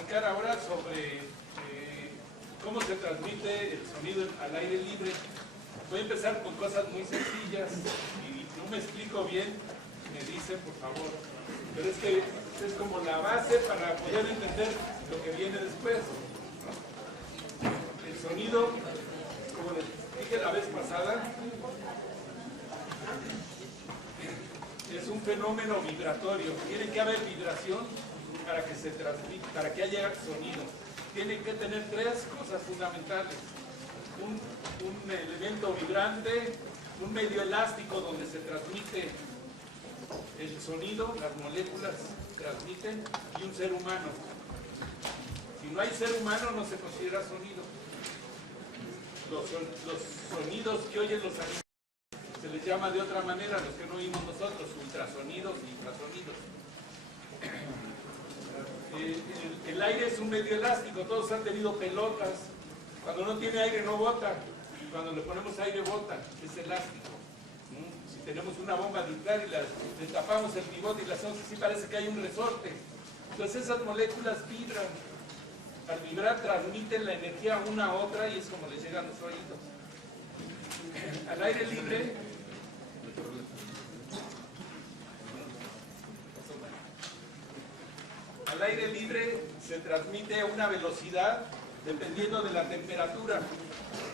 platicar ahora sobre cómo se transmite el sonido al aire libre. Voy a empezar con cosas muy sencillas y no me explico bien, me dicen por favor, pero es que es como la base para poder entender lo que viene después. El sonido, como les dije la vez pasada, es un fenómeno vibratorio. Tiene que haber vibración para que se transmita, para que haya sonido. Tiene que tener tres cosas fundamentales: un elemento vibrante, un medio elástico donde se transmite el sonido, las moléculas transmiten, y un ser humano. Si no hay ser humano, no se considera sonido. Los sonidos que oyen los animales se les llama de otra manera, los que no oímos nosotros, ultrasonidos y infrasonidos. El aire es un medio elástico, todos han tenido pelotas. Cuando no tiene aire no bota, cuando le ponemos aire bota, es elástico. Si tenemos una bomba nuclear y le tapamos el pivote y la hacemos así, parece que hay un resorte. Entonces esas moléculas vibran. Al vibrar transmiten la energía una a otra y es como les llega a los oídos. Al aire libre, se transmite a una velocidad dependiendo de la temperatura.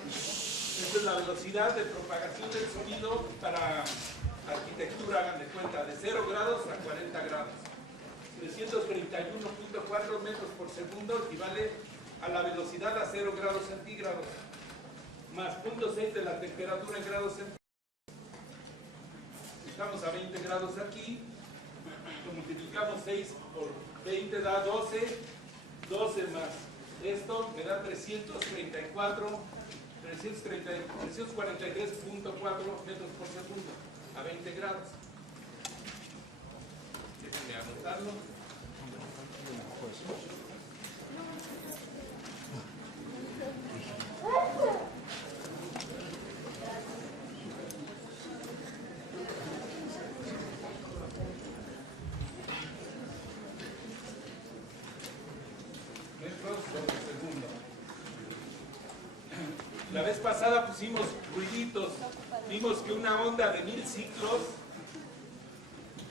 Esta es la velocidad de propagación del sonido para arquitectura, hagan de cuenta, de 0 grados a 40 grados. 331.4 metros por segundo equivale a la velocidad a 0 grados centígrados, más 0.6 de la temperatura en grados centígrados. Estamos a 20 grados aquí, lo multiplicamos 6 por 20 da 12, 12 más esto me da 343.4 metros por segundo a 20 grados. Déjenme anotarlo. La vez pasada pusimos ruiditos, vimos que una onda de 1000 ciclos,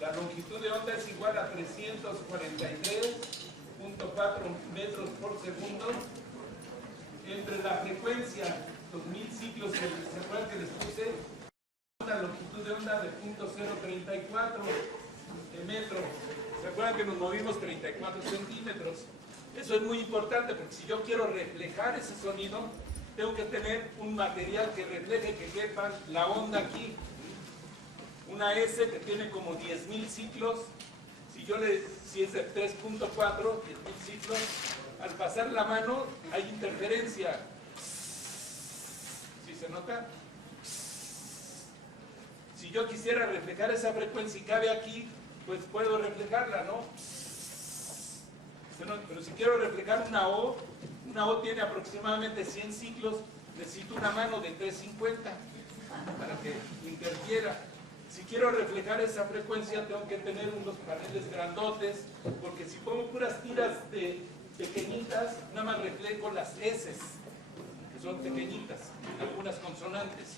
la longitud de onda es igual a 343.4 metros por segundo, entre la frecuencia, los 1000 ciclos que se acuerdan que les puse, una longitud de onda de 0.034 metros. ¿Se acuerdan que nos movimos 34 centímetros? Eso es muy importante porque si yo quiero reflejar ese sonido, tengo que tener un material que refleje, que quepa la onda aquí. Una S que tiene como 10.000 ciclos. Si es de 3.4, 10.000 ciclos, al pasar la mano hay interferencia. ¿Sí se nota? Si yo quisiera reflejar esa frecuencia y cabe aquí, pues puedo reflejarla, ¿no? Pero si quiero reflejar una O tiene aproximadamente 100 ciclos, necesito una mano de 350 para que interfiera. Si quiero reflejar esa frecuencia tengo que tener unos paneles grandotes, porque si pongo puras tiras de pequeñitas, nada más reflejo las S, que son pequeñitas, algunas consonantes.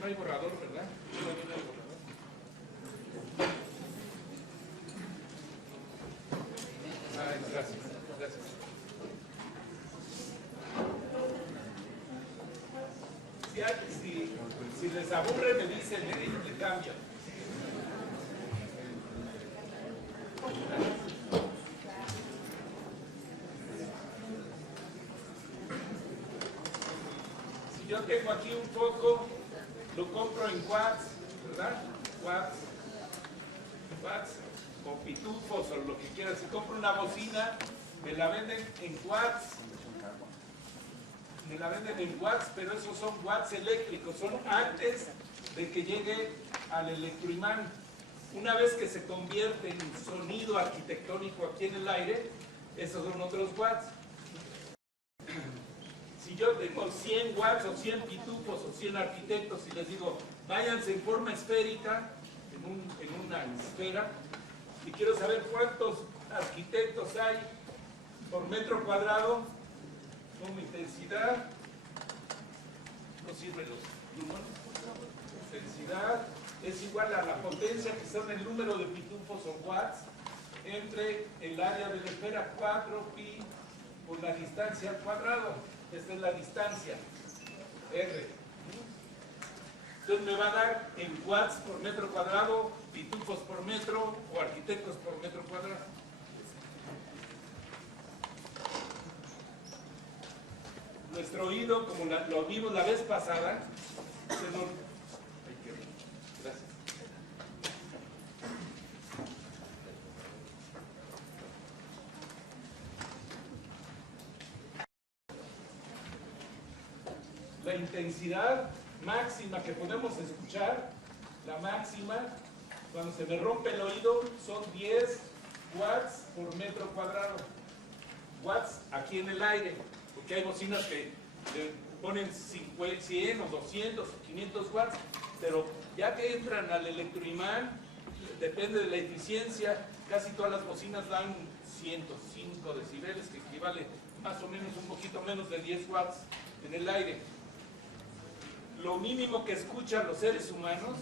No hay borrador, ¿verdad? No hay borrador. Gracias. Si les aburre me dicen, le cambio. Si yo tengo aquí un foco, lo compro en watts, ¿verdad? Watts o pitufos o lo que quieras. Si compro una bocina, me la venden en watts. Pero esos son watts eléctricos, son antes de que llegue al electroimán. Una vez que se convierte en sonido arquitectónico aquí en el aire, esos son otros watts. Si yo tengo 100 watts o 100 pitufos o 100 arquitectos y les digo, váyanse en forma esférica, en una esfera y quiero saber cuántos arquitectos hay por metro cuadrado con intensidad. No sirven los números. Intensidad es igual a la potencia, que son el número de pitufos o watts, entre el área de la esfera 4pi por la distancia al cuadrado. Esta es la distancia, R. Entonces me va a dar en watts por metro cuadrado, pitufos por metro o arquitectos por metro cuadrado. Nuestro oído, como lo vimos la vez pasada, se nos... Gracias. La intensidad máxima que podemos escuchar, la máxima, cuando se me rompe el oído, son 10 watts por metro cuadrado. Watts aquí en el aire, porque hay bocinas que ponen 100 o 200 o 500 watts, pero ya que entran al electroimán, depende de la eficiencia, casi todas las bocinas dan 105 decibeles, que equivale más o menos un poquito menos de 10 watts en el aire. Lo mínimo que escuchan los seres humanos,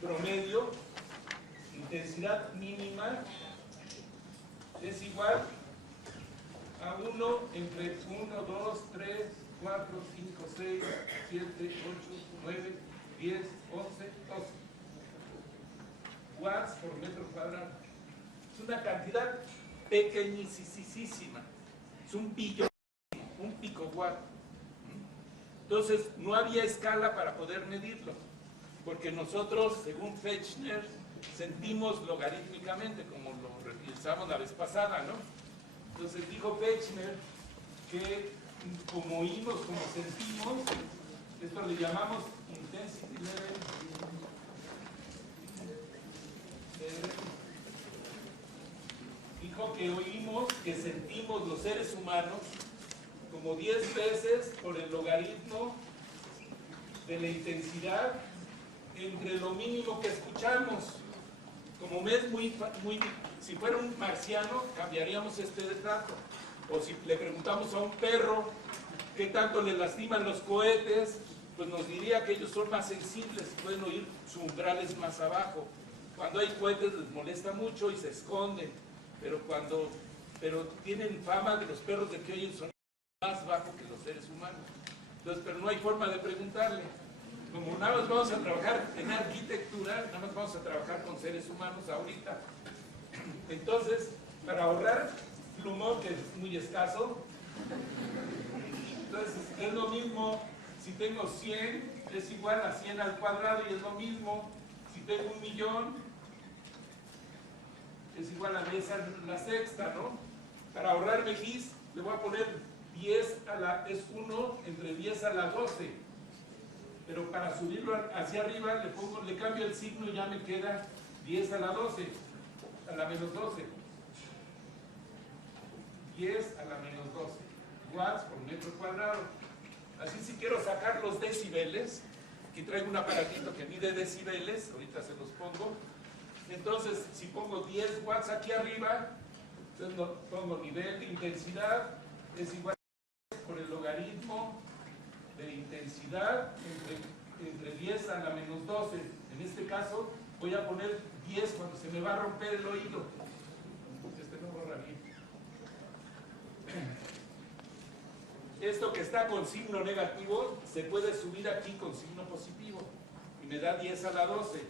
promedio, intensidad mínima, es igual a 1 entre 1, 2, 3, 4, 5, 6, 7, 8, 9, 10, 11, 12 watts por metro cuadrado. Es una cantidad pequeñísima, es un billón, un picowatt. Entonces no había escala para poder medirlo, porque nosotros, según Fechner, sentimos logarítmicamente, como lo revisamos la vez pasada, ¿no? Entonces dijo Fechner que como oímos, como sentimos, esto le llamamos intensity level. Dijo que oímos, que sentimos los seres humanos como 10 veces por el logaritmo de la intensidad entre lo mínimo que escuchamos. Como es si fuera un marciano, cambiaríamos este dato. O si le preguntamos a un perro qué tanto le lastiman los cohetes, pues nos diría que ellos son más sensibles, pueden oír su umbral es más abajo. Cuando hay cohetes les molesta mucho y se esconden, pero tienen fama de los perros de que oyen sonido más bajo que los seres humanos. Entonces, pero no hay forma de preguntarle. Como nada más vamos a trabajar en arquitectura, nada más vamos a trabajar con seres humanos ahorita. Entonces, para ahorrar plumón, que es muy escaso, entonces es lo mismo si tengo 100, es igual a 100 al cuadrado, y es lo mismo si tengo 1.000.000, es igual a 10 a la sexta, ¿no? Para ahorrarme gis, le voy a poner 10 a la, es 1 entre 10 a la 12, pero para subirlo hacia arriba le cambio el signo y ya me queda 10 a la 12, a la menos 12, 10 a la menos 12 watts por metro cuadrado. Así, si quiero sacar los decibeles, aquí traigo un aparatito que mide decibeles, ahorita se los pongo. Entonces, si pongo 10 watts aquí arriba, entonces pongo nivel de intensidad, es igual por el logaritmo de intensidad entre 10 a la menos 12. En este caso voy a poner 10 cuando se me va a romper el oído. Este no borra bien. Esto que está con signo negativo se puede subir aquí con signo positivo y me da 10 a la 12.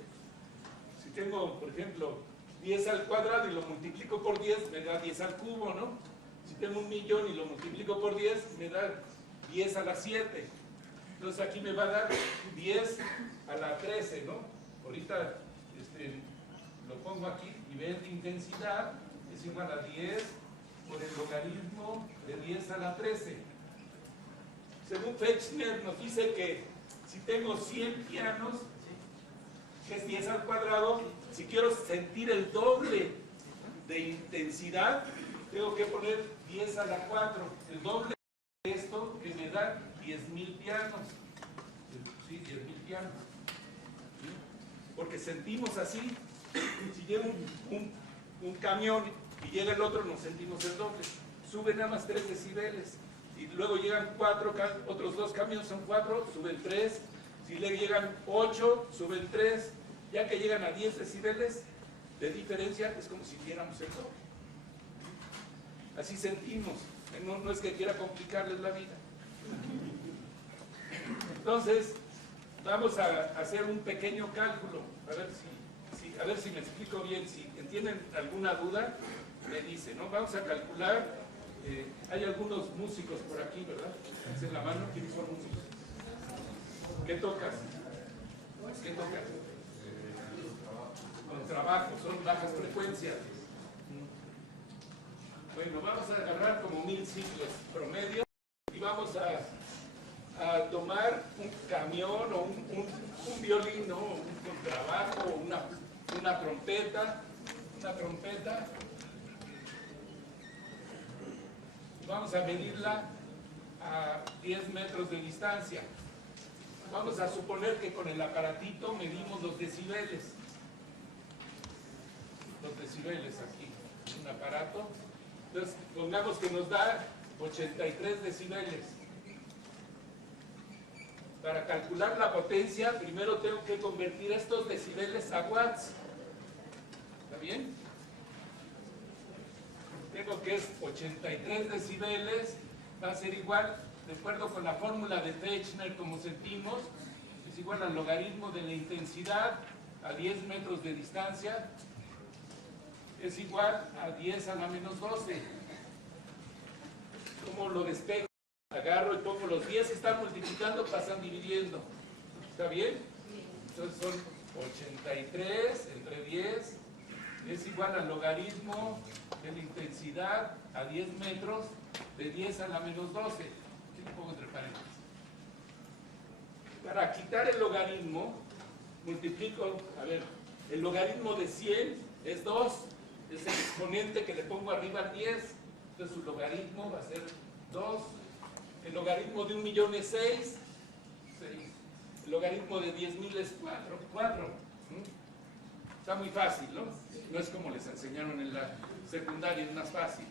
Si tengo, por ejemplo, 10 al cuadrado y lo multiplico por 10, me da 10 al cubo, ¿no? Si tengo 1.000.000 y lo multiplico por 10, me da 10 a la 7. Entonces aquí me va a dar 10 a la 13, ¿no? Ahorita lo pongo aquí, nivel de intensidad es igual a 10 por el logaritmo de 10 a la 13. Según Fechner nos dice que si tengo 100 pianos, que es 10 al cuadrado, si quiero sentir el doble de intensidad, tengo que poner 10 a la 4, el doble de esto, que me da 10.000 pianos. Sí, 10.000 pianos. ¿Sí? porque sentimos así. Si llega un camión y llega el otro, nos sentimos el doble. Sube nada más 3 decibeles. Y luego llegan otros 2 camiones, son 4, suben 3. Si le llegan 8, suben 3. Ya que llegan a 10 decibeles de diferencia, es como si diéramos el doble. Así sentimos. No es que quiera complicarles la vida. Entonces, vamos a hacer un pequeño cálculo, a ver si me explico bien. Si entienden alguna duda, me dicen, ¿no? Vamos a calcular, hay algunos músicos por aquí, ¿verdad? Hacen la mano, ¿quiénes son músicos? ¿Qué tocas? ¿Qué tocas? Con trabajo, son bajas frecuencias. Bueno, vamos a agarrar como 1000 ciclos promedio y vamos a tomar un camión o un violín, ¿no? Un contrabajo, una trompeta, y vamos a medirla a 10 metros de distancia. Vamos a suponer que con el aparatito medimos los decibeles. Los decibeles aquí, un aparato. Entonces, pongamos que nos da 83 decibeles. Para calcular la potencia, primero tengo que convertir estos decibeles a watts. ¿Está bien? Tengo que es 83 decibeles, va a ser igual, de acuerdo con la fórmula de Fechner, como sentimos, es igual al logaritmo de la intensidad a 10 metros de distancia, es igual a 10 a la menos 12. ¿Cómo lo despejo? Agarro y pongo los 10 que están multiplicando, pasan dividiendo. ¿Está bien? Entonces son 83 entre 10 es igual al logaritmo de la intensidad a 10 metros de 10 a la menos 12. Aquí lo pongo entre paréntesis. Para quitar el logaritmo, multiplico, a ver, el logaritmo de 100 es 2, es el exponente que le pongo arriba al 10, entonces su logaritmo va a ser 2. El logaritmo de 1.000.000 es 6. El logaritmo de 10.000 es 4. Está muy fácil, ¿no? No es como les enseñaron en la secundaria, es más fácil.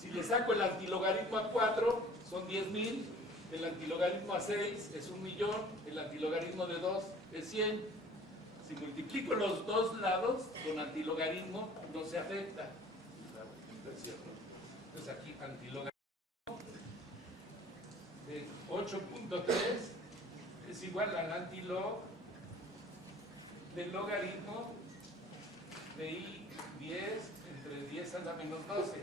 Si le saco el antilogaritmo a 4, son 10.000. El antilogaritmo a 6 es 1.000.000. El antilogaritmo de 2 es 100. Si multiplico los dos lados con antilogaritmo, no se afecta. Entonces aquí antilogaritmo de 8.3 es igual al antilog del logaritmo de I10 entre 10 a la menos 12.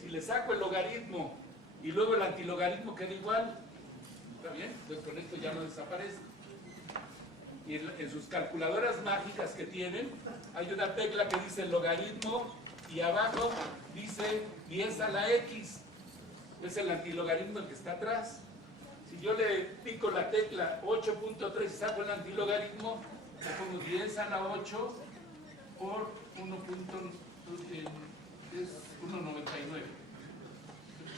Si le saco el logaritmo y luego el antilogaritmo queda igual, ¿está bien? Entonces con esto ya no desaparece. Y en sus calculadoras mágicas que tienen, hay una tecla que dice logaritmo y abajo dice 10 a la X. Es el antilogaritmo el que está atrás. Si yo le pico la tecla 8.3 y saco el antilogaritmo, le pongo 10 a la 8 por 1.99.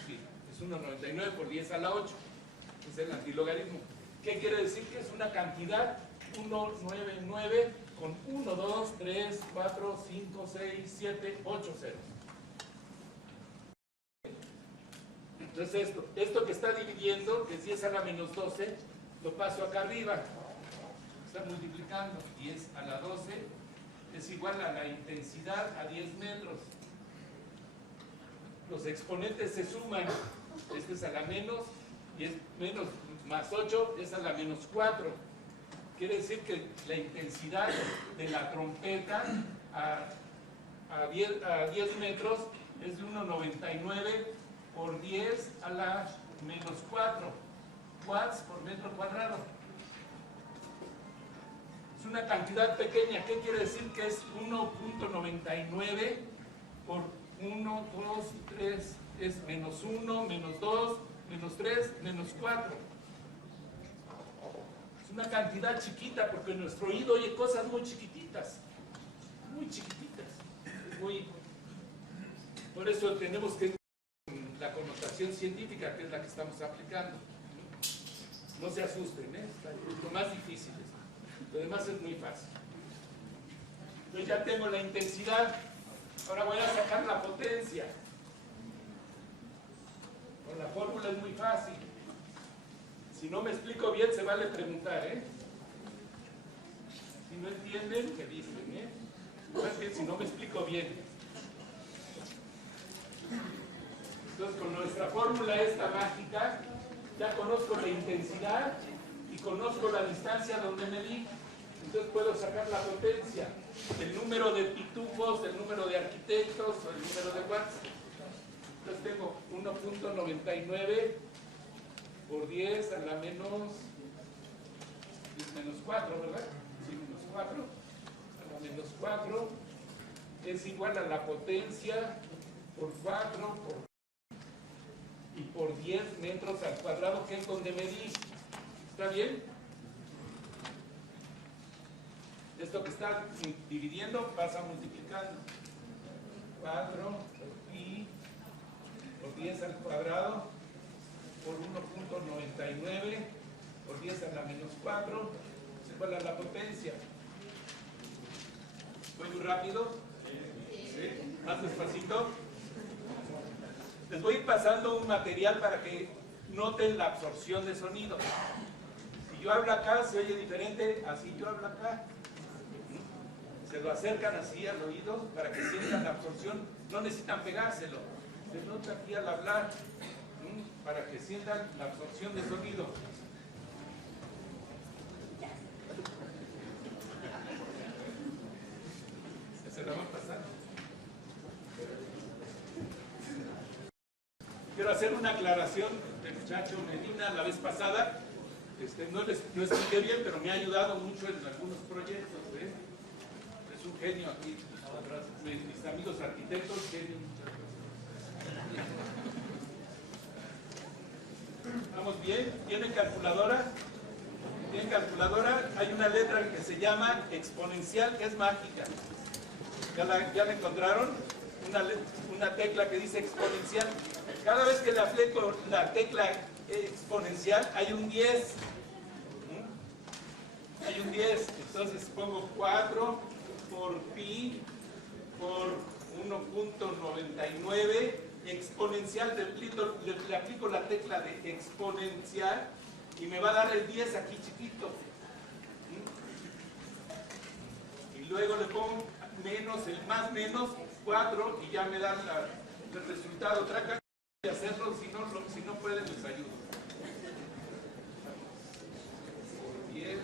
Sí, es 1.99 por 10 a la 8. Es el antilogaritmo. ¿Qué quiere decir? Que es una cantidad 199 con 1, 2, 3, 4, 5, 6, 7, 8 ceros. Entonces esto que está dividiendo, que es 10 a la menos 12, lo paso acá arriba. Está multiplicando. 10 a la 12 es igual a la intensidad a 10 metros. Los exponentes se suman. Este es a la menos, y es menos más 8 es a la menos 4. Quiere decir que la intensidad de la trompeta a 10 metros es de 1,99 por 10 a la menos 4 watts por metro cuadrado. Es una cantidad pequeña. ¿Qué quiere decir? Que es 1.99 por 1, 2, 3, es menos 1, menos 2, menos 3, menos 4. Es una cantidad chiquita porque nuestro oído oye cosas muy chiquititas. Muy chiquititas. Por eso tenemos que la connotación científica, que es la que estamos aplicando. No se asusten, ¿eh? Lo más difícil es. Lo demás es muy fácil. Entonces ya tengo la intensidad. Ahora voy a sacar la potencia. Con la fórmula es muy fácil. Si no me explico bien, se vale preguntar, ¿eh? Si no entienden, me dicen, ¿eh? Si no me explico bien. Entonces, con nuestra fórmula esta mágica, ya conozco la intensidad y conozco la distancia donde medí. Entonces puedo sacar la potencia, el número de pitufos, el número de arquitectos o el número de watts. Entonces tengo 1.99 por 10 a la menos 4, ¿verdad? Sí, menos 4. A la menos 4 es igual a la potencia por 4 y por 10 metros al cuadrado, que es donde medí. ¿Está bien? Esto que está dividiendo pasa multiplicando. 4 por pi por 10 al cuadrado por 1.99 por 10 a la menos 4 es igual a la potencia. ¿Voy muy rápido? ¿Sí? ¿Más despacito? Les voy a ir pasando un material para que noten la absorción de sonido. Si yo hablo acá, se oye diferente, así yo hablo acá. Se lo acercan así al oído para que sientan la absorción. No necesitan pegárselo. Se nota aquí al hablar para que sientan la absorción de sonido. Se la van pasando. Quiero hacer una aclaración del muchacho Medina la vez pasada. No expliqué bien, pero me ha ayudado mucho en algunos proyectos. Es un genio aquí. Mis amigos arquitectos, genio. ¿Vamos bien? ¿Tienen calculadora? ¿Tienen calculadora? Hay una letra que se llama exponencial, que es mágica. ¿Ya la encontraron? Una tecla que dice exponencial. Cada vez que le aplico la tecla exponencial hay un 10. Hay un 10. Entonces pongo 4 por pi por 1.99 exponencial. Le aplico la tecla de exponencial y me va a dar el 10 aquí chiquito. Y luego le pongo menos, el más menos 4 y ya me dan el resultado. Tratan de hacerlo, si no pueden les ayudo. 10, 10,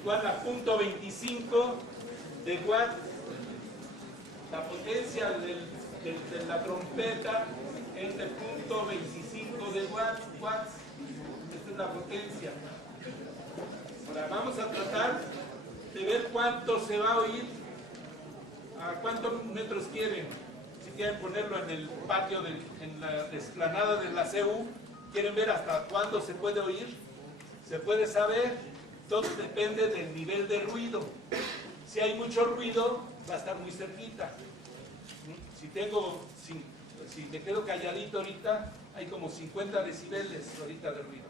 igual a 0.25 de watt. La potencia de la trompeta es de 0.25 de watts. Esta es la potencia. Ahora vamos a tratar de ver cuánto se va a oír. ¿A cuántos metros quieren? Si quieren ponerlo en el patio, en la explanada de la CU, ¿quieren ver hasta cuándo se puede oír? ¿Se puede saber? Todo depende del nivel de ruido. Si hay mucho ruido, va a estar muy cerquita. Si me quedo calladito ahorita, hay como 50 decibeles ahorita de ruido.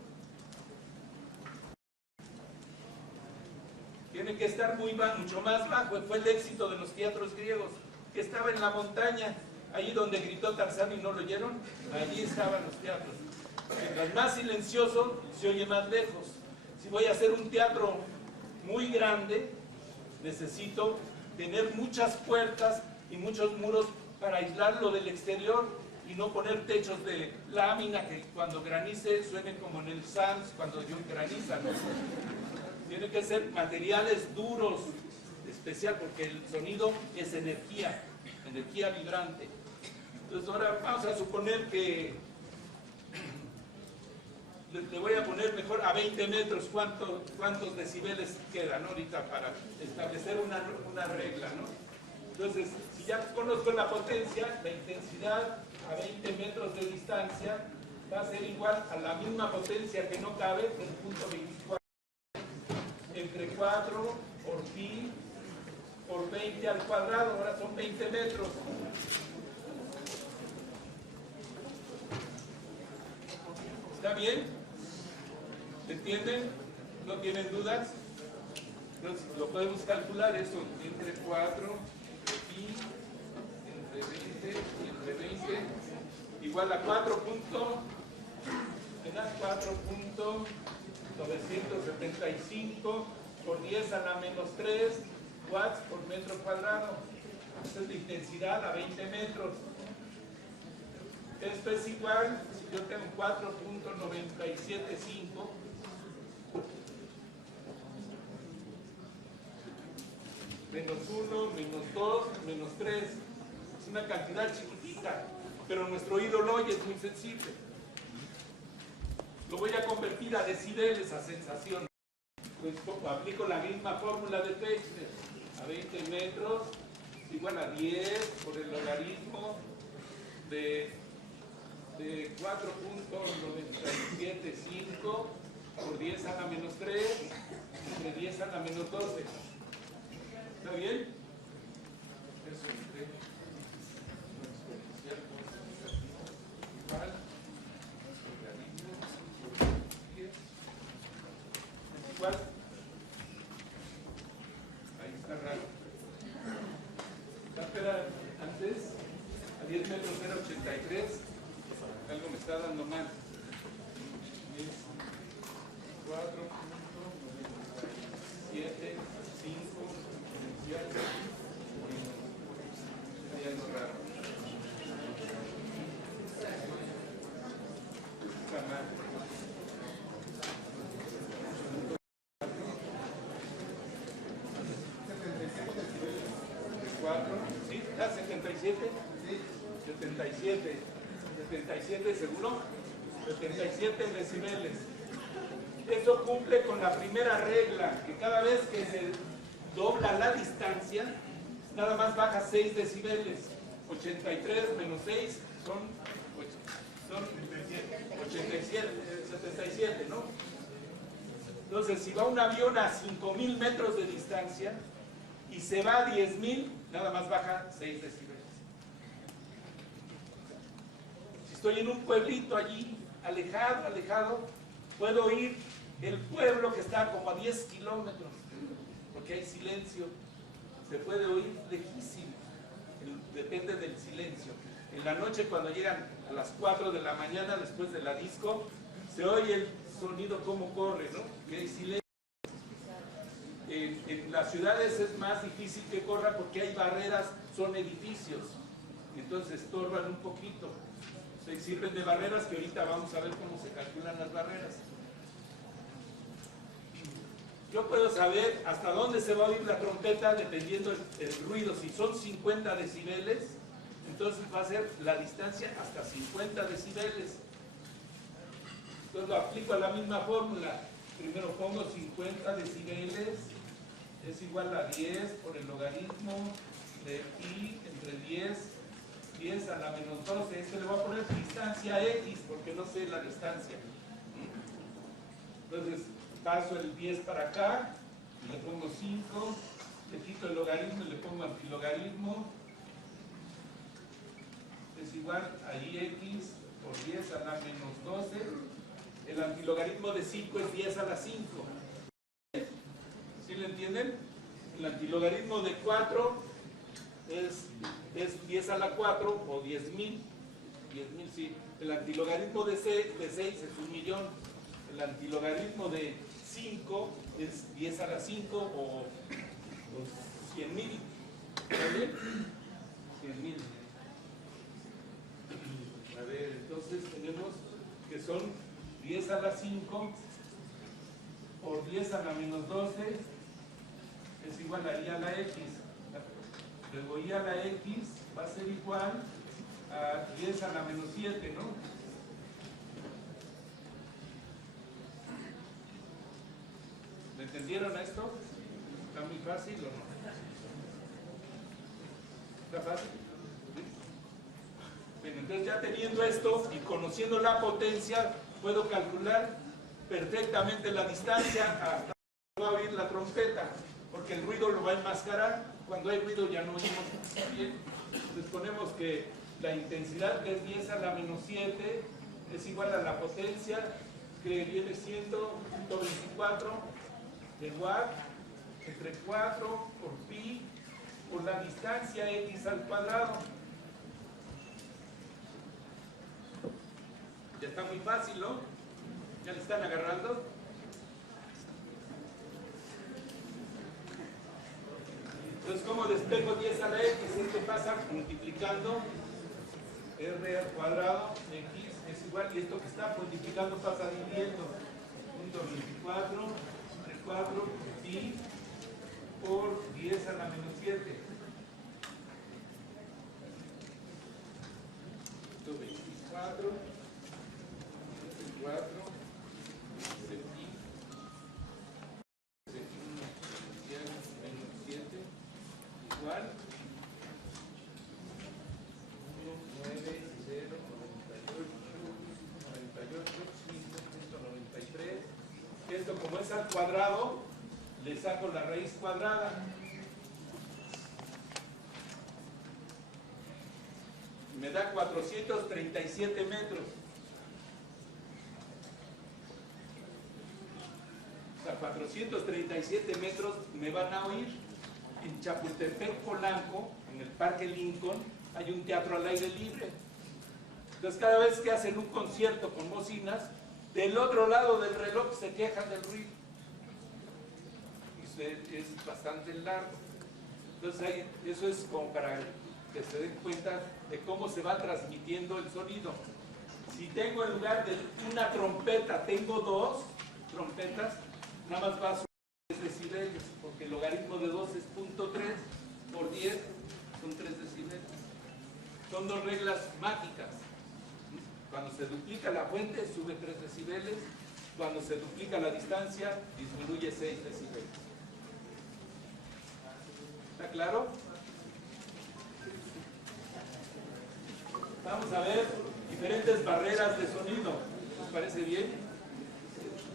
Tiene que estar mucho más bajo. Fue el éxito de los teatros griegos, que estaba en la montaña, allí donde gritó Tarzán y no lo oyeron, allí estaban los teatros. Mientras más silencioso, se oye más lejos. Si voy a hacer un teatro muy grande, necesito tener muchas puertas y muchos muros para aislarlo del exterior y no poner techos de lámina que cuando granice suenen como en el Sanz cuando graniza, ¿no? Tiene que ser materiales duros, especial, porque el sonido es energía vibrante. Entonces ahora vamos a suponer que le voy a poner mejor a 20 metros cuántos decibeles quedan ahorita para establecer una regla, ¿no? Entonces, si ya conozco la potencia, la intensidad a 20 metros de distancia va a ser igual a la misma potencia que no cabe, del punto 24, entre 4 por pi por 20 al cuadrado, ahora son 20 metros. ¿Está bien? ¿Entienden? ¿No tienen dudas? Entonces lo podemos calcular eso entre 4 y entre 20 igual a 4.975 por 10 a la menos 3 watts por metro cuadrado. Esa es la intensidad a 20 metros. Esto es igual, si yo tengo 4.975 menos 1, menos 2, menos 3. Es una cantidad chiquitita, pero nuestro oído lo oye, es muy sensible. Lo voy a convertir a decibeles, a sensación. Pues aplico la misma fórmula de Fechner. A 20 metros es igual a 10 por el logaritmo de 4.975 por 10 a la menos 3 entre 10 a la menos 12. ¿Está bien? Eso es igual. Ahí está raro. Espera, antes a 10 metros era 83. Algo me está dando mal. Es 4.975 potencial. Hay algo raro. Está mal. 4, ¿sí? ¿Está 77? Sí. 77 seguro, 77 decibeles. Eso cumple con la primera regla, que cada vez que se dobla la distancia, nada más baja 6 decibeles. 83 menos 6 son 87, 77, ¿no? Entonces, si va un avión a 5.000 metros de distancia y se va a 10.000, nada más baja 6 decibeles. Estoy en un pueblito allí, alejado, puedo oír el pueblo que está como a 10 kilómetros, porque hay silencio, se puede oír lejísimo, depende del silencio. En la noche cuando llegan a las 4 de la mañana después de la disco, se oye el sonido como corre, ¿no? Que hay silencio. En las ciudades es más difícil que corra porque hay barreras, son edificios, entonces estorban un poquito. Se sirven de barreras que ahorita vamos a ver cómo se calculan las barreras. Yo puedo saber hasta dónde se va a oír la trompeta dependiendo el ruido. Si son 50 decibeles, entonces va a ser la distancia hasta 50 decibeles. Entonces lo aplico a la misma fórmula. Primero pongo 50 decibeles es igual a 10 por el logaritmo de pi entre 10 a la menos 12. Esto le voy a poner distancia x porque no sé la distancia. Entonces paso el 10 para acá, le pongo 5, le quito el logaritmo y le pongo antilogaritmo. Es igual a ix por 10 a la menos 12. El antilogaritmo de 5 es 10 a la 5. ¿Sí le entienden? El antilogaritmo de 4 es 10 a la 4 o 10.000. 10.000, sí. El antilogaritmo de 6 es 1.000.000. El antilogaritmo de 5 es 10 a la 5 o 100.000. ¿Está bien? 100.000. A ver, entonces tenemos que son 10 a la 5 por 10 a la menos 12 es igual a I a la X. Luego I a la X va a ser igual a 10 a la menos 7, ¿no? ¿Me entendieron esto? ¿Está muy fácil o no? ¿Está fácil? Bien, entonces ya teniendo esto y conociendo la potencia, puedo calcular perfectamente la distancia hasta donde va a oír la trompeta, porque el ruido lo va a enmascarar. cuando hay ruido ya no oímos bien. Entonces ponemos que la intensidad, que es 10 a la menos 7, es igual a la potencia, que viene siendo 124 de watt entre 4 por pi por la distancia x al cuadrado. Ya está muy fácil, ¿no? ¿Ya le están agarrando? Entonces, ¿cómo despejo 10 a la x? Esto pasa multiplicando r al cuadrado de x es igual, y esto que está multiplicando pasa dividiendo. 124 entre 4 pi por 10 a la menos 7. 124 4 pi menos 7 igual 193. Esto, como es al cuadrado, le saco la raíz cuadrada. Me da 437 metros. O sea, 437 metros me van a oír. En Chapultepec, Polanco, en el Parque Lincoln, hay un teatro al aire libre. Entonces, cada vez que hacen un concierto con bocinas, del otro lado del reloj se quejan del ruido. Y es bastante largo. Entonces, eso es como para que se den cuenta de cómo se va transmitiendo el sonido. Si tengo en lugar de una trompeta, tengo dos trompetas, nada más va a subir 3 decibeles, porque el logaritmo de 2 es 0.3 por 10, son 3 decibeles. Son dos reglas mágicas. Cuando se duplica la fuente, sube 3 decibeles. Cuando se duplica la distancia, disminuye 6 decibeles. ¿Está claro? Vamos a ver diferentes barreras de sonido. ¿Les parece bien?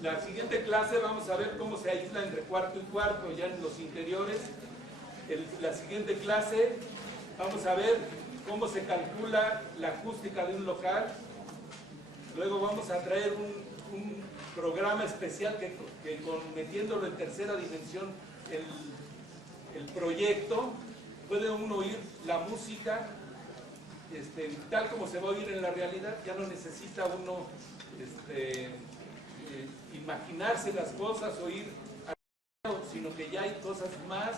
La siguiente clase vamos a ver cómo se aísla entre cuarto y cuarto, ya en los interiores. La siguiente clase vamos a ver cómo se calcula la acústica de un local. Luego vamos a traer un programa especial que metiéndolo en tercera dimensión el proyecto, puede uno oír la música tal como se va a oír en la realidad. Ya no necesita uno imaginarse las cosas, oír, sino que ya hay cosas más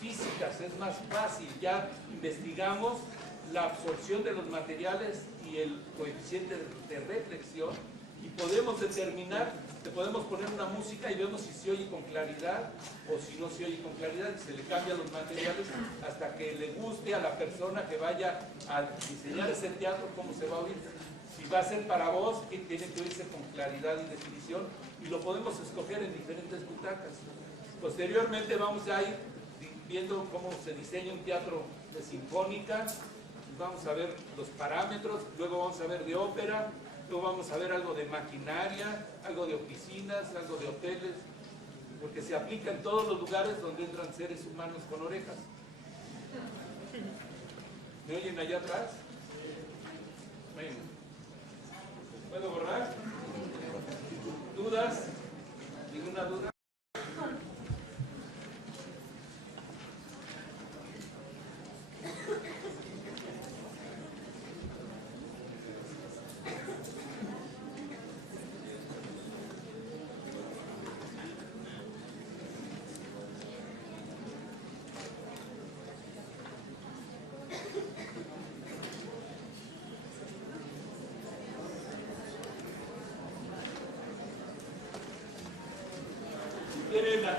físicas, es más fácil. Ya investigamos la absorción de los materiales y el coeficiente de reflexión, y podemos determinar, podemos poner una música y vemos si se oye con claridad o si no se oye con claridad, y se le cambian los materiales hasta que le guste a la persona que vaya a diseñar ese teatro cómo se va a oír. Si va a ser para voz, que tiene que oírse con claridad y definición, y lo podemos escoger en diferentes butacas. Posteriormente vamos a ir viendo cómo se diseña un teatro de sinfónica, vamos a ver los parámetros, luego vamos a ver de ópera, luego vamos a ver algo de maquinaria, algo de oficinas, algo de hoteles, porque se aplica en todos los lugares donde entran seres humanos con orejas. ¿Me oyen allá atrás? Bueno. ¿Puedo borrar? ¿Dudas? ¿Ninguna duda?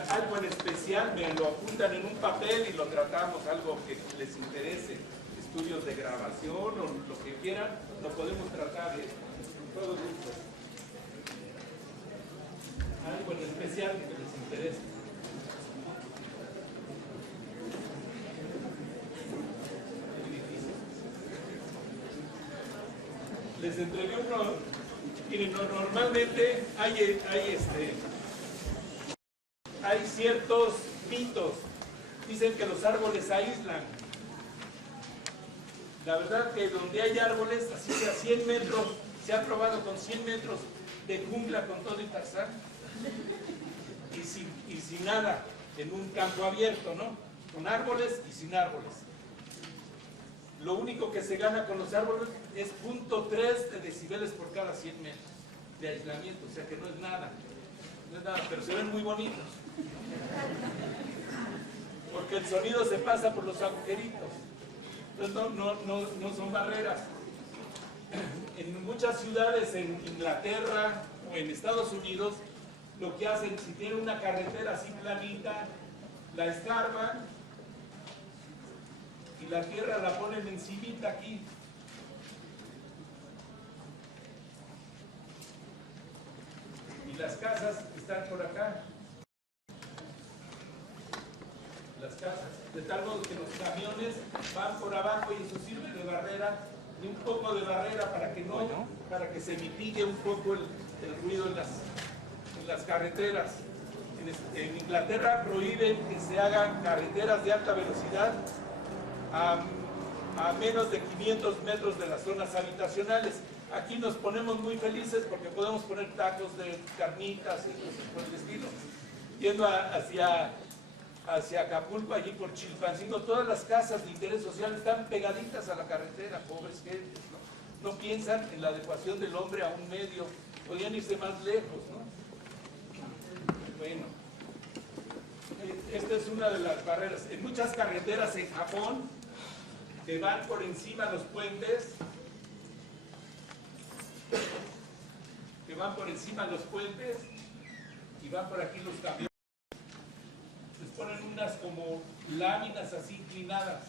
Algo en especial, me lo apuntan en un papel y lo tratamos, algo que les interese, estudios de grabación o lo que quieran, lo podemos tratar con todo gusto. Algo en especial que les interese. Les entregué uno. Miren, normalmente hay ciertos mitos Dicen que los árboles aíslan. La verdad que donde hay árboles, así sea 100 metros, se ha probado con 100 metros de jungla con todo y tarzán, y sin nada, en un campo abierto, ¿no? Con árboles y sin árboles. Lo único que se gana con los árboles es 0.3 de decibeles por cada 100 metros de aislamiento, o sea que no es nada, pero se ven muy bonitos. Porque el sonido se pasa por los agujeritos. Entonces no son barreras. En muchas ciudades en Inglaterra o en Estados Unidos, lo que hacen, si tienen una carretera así planita, la escarban y la tierra la ponen encimita aquí. Y las casas están por acá. Las casas, de tal modo que los camiones van por abajo y eso sirve de barrera, y un poco de barrera para que se mitigue un poco el ruido en las carreteras. En Inglaterra prohíben que se hagan carreteras de alta velocidad a menos de 500 metros de las zonas habitacionales. Aquí nos ponemos muy felices porque podemos poner tacos de carnitas y cosas por el estilo. Yendo hacia Acapulco, allí por Chilpancingo, todas las casas de interés social están pegaditas a la carretera, pobres gentes, ¿no? No piensan en la adecuación del hombre a un medio, podrían irse más lejos, ¿no? Bueno, esta es una de las barreras. En muchas carreteras en Japón, que van por encima los puentes, y van por aquí los camiones. Ponen unas como láminas así inclinadas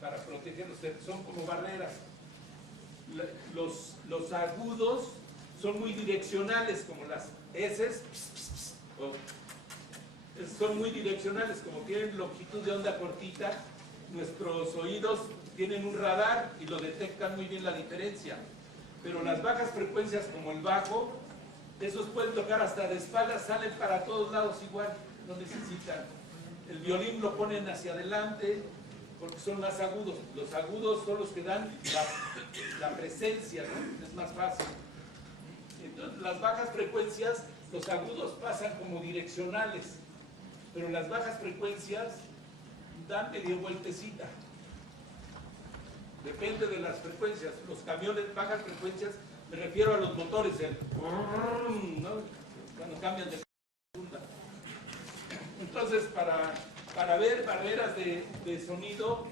para protegerlos, son como barreras. Los agudos son muy direccionales, como las S, son muy direccionales, como tienen longitud de onda cortita, nuestros oídos tienen un radar y lo detectan muy bien la diferencia. Pero las bajas frecuencias, como el bajo, esos pueden tocar hasta de espaldas, salen para todos lados igual, no necesitan. El violín lo ponen hacia adelante porque son más agudos. Los agudos son los que dan la presencia, ¿no? Es más fácil. Entonces, las bajas frecuencias, los agudos pasan como direccionales, pero las bajas frecuencias dan medio vueltecita. Depende de las frecuencias. Los camiones bajas frecuencias, me refiero a los motores, ¿no? Cuando cambian de segunda. Entonces, para ver barreras de sonido,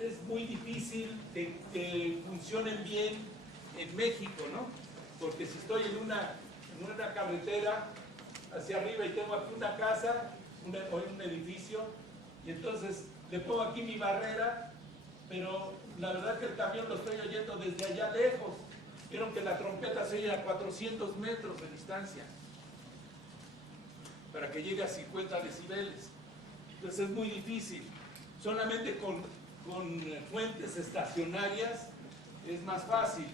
es muy difícil que funcionen bien en México, ¿no? Porque si estoy en una carretera hacia arriba y tengo aquí una casa o un edificio, y entonces le pongo aquí mi barrera, pero la verdad que el camión lo estoy oyendo desde allá lejos. Vieron que la trompeta se oye a 400 metros de distancia para que llegue a 50 decibeles. Entonces es muy difícil. Solamente con fuentes estacionarias es más fácil.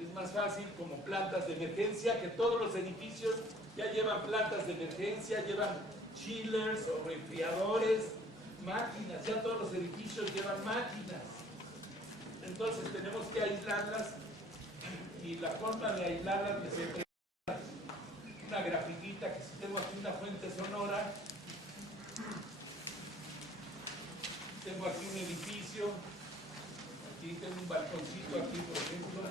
Es más fácil, como plantas de emergencia, que todos los edificios ya llevan plantas de emergencia, llevan chillers o enfriadores, máquinas, ya todos los edificios llevan máquinas. Entonces tenemos que aislarlas, y la forma de aislarlas les entrega una grafiquita, que si tengo aquí una fuente sonora, tengo aquí un edificio, aquí tengo un balconcito aquí, por ejemplo.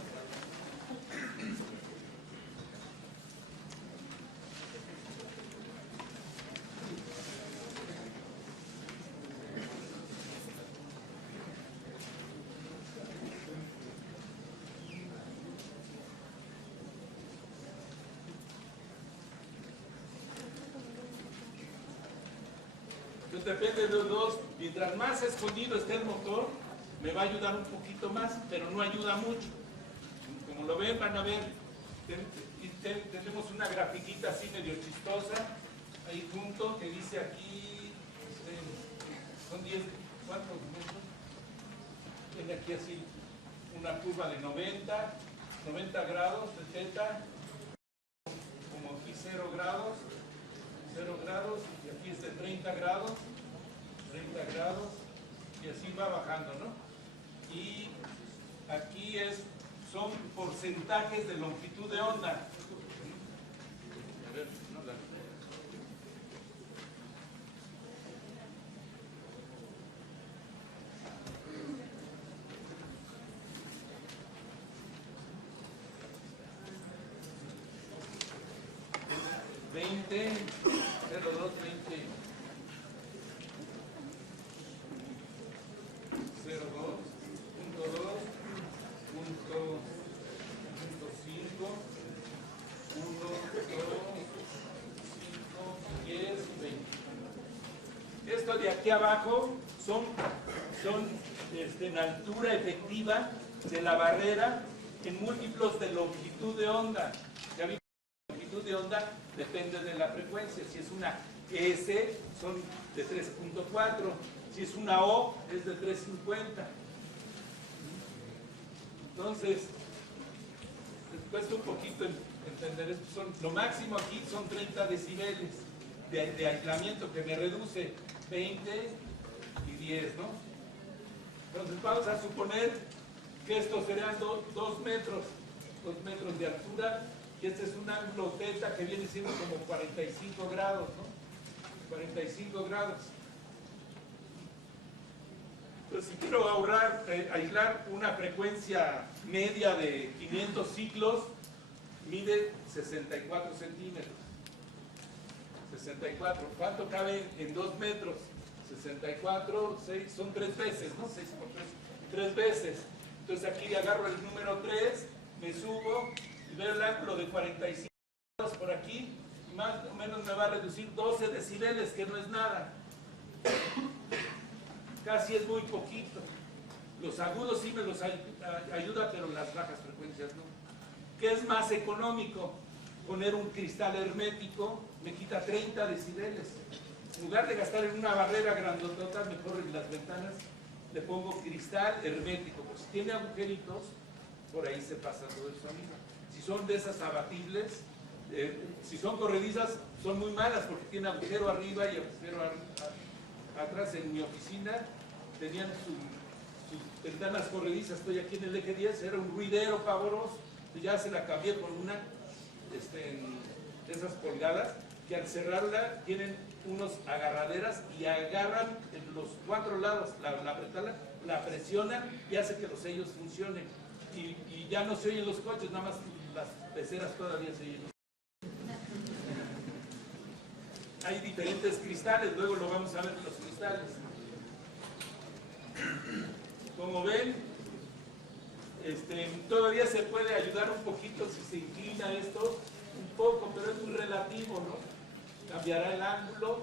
Depende de los dos. Mientras más escondido esté el motor, me va a ayudar un poquito más, pero no ayuda mucho. Como lo ven, van a ver, tenemos una grafiquita así medio chistosa ahí junto, que dice aquí, son 10, ¿cuántos metros? Tiene aquí así una curva de 90 grados, 70, como aquí 0 grados, 0 grados, y aquí es de 30 grados, y así va bajando, ¿no? Y aquí son porcentajes de longitud de onda. A ver, no, 20, 02, 20, 02, punto 2, punto 5, 1, 2, 5, 10, 20. Esto de aquí abajo son en altura efectiva de la barrera en múltiplos de longitud de onda. ¿Ya vi? Longitud de onda depende de la frecuencia. Si es una S, son de 3.4. Si es una O, es de 350. Entonces, cuesta un poquito entender esto. Lo máximo aquí son 30 decibeles de aislamiento, que me reduce 20 y 10, ¿no? Entonces vamos a suponer que estos serán 2 metros de altura, y este es un ángulo θ que viene siendo como 45 grados, ¿no? 45 grados. Entonces, si quiero aislar una frecuencia media de 500 ciclos, mide 64 centímetros. 64. ¿Cuánto cabe en 2 metros? 64, 6, son 3 veces, ¿no? 6 por 3, 3 veces. Entonces aquí agarro el número 3, me subo y veo el ángulo de 45 grados por aquí, y más o menos me va a reducir 12 decibeles, que no es nada. Casi es muy poquito. Los agudos sí me los ayuda, pero las bajas frecuencias no. ¿Qué es más económico? Poner un cristal hermético me quita 30 decibeles. En lugar de gastar en una barrera grandotota, mejor en las ventanas le pongo cristal hermético. Pues si tiene agujeritos, por ahí se pasa todo el sonido. Si son de esas abatibles, si son corredizas, son muy malas porque tiene agujero arriba y agujero atrás. En mi oficina tenían sus ventanas corredizas. Estoy aquí en el eje 10, era un ruidero pavoroso. Ya se la cambié con una de esas colgadas, que al cerrarla tienen unos agarraderas y agarran en los 4 lados, la presionan y hace que los sellos funcionen. Y ya no se oyen los coches, nada más las peceras todavía se oyen. Hay diferentes cristales, luego lo vamos a ver en los cristales. Como ven, todavía se puede ayudar un poquito si se inclina esto un poco, pero es muy relativo, ¿no? Cambiará el ángulo,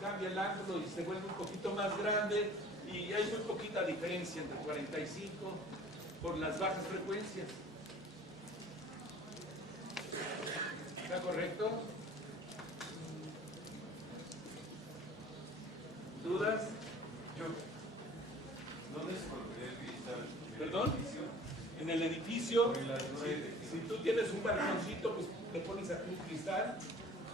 cambia el ángulo y se vuelve un poquito más grande, y hay muy poquita diferencia entre 45 por las bajas frecuencias. ¿Está correcto? ¿Dudas? ¿Dónde se colocaría el cristal? ¿Perdón? En el edificio, si tú tienes un balconcito, pues le pones aquí un cristal,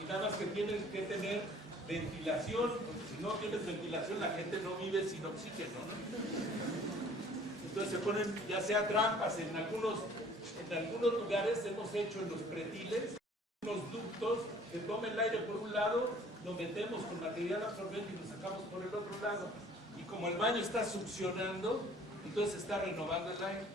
y nada más que tienes que tener ventilación, porque si no tienes ventilación la gente no vive sin oxígeno, ¿no? Entonces se ponen ya sea trampas, en algunos lugares hemos hecho en los pretiles unos ductos que tomen el aire por un lado, lo metemos con material absorbente y lo sacamos por el otro lado, y como el baño está succionando, entonces está renovando el aire.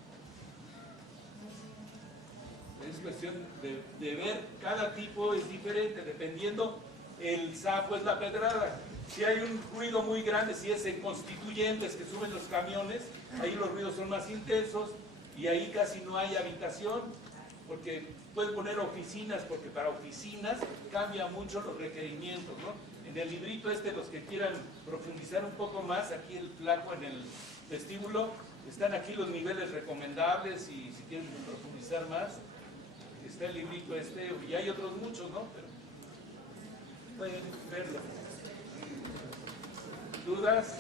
Es cuestión de ver, cada tipo es diferente, dependiendo el sapo es la pedrada. Si hay un ruido muy grande, si es en constituyentes que suben los camiones, ahí los ruidos son más intensos y ahí casi no hay habitación, porque puedes poner oficinas, porque para oficinas cambia mucho los requerimientos, ¿no? En el librito los que quieran profundizar un poco más, aquí el flaco en el vestíbulo, están aquí los niveles recomendables, y si quieren profundizar más, está el librito y hay otros muchos, ¿no? Pero pueden verlo. ¿Dudas?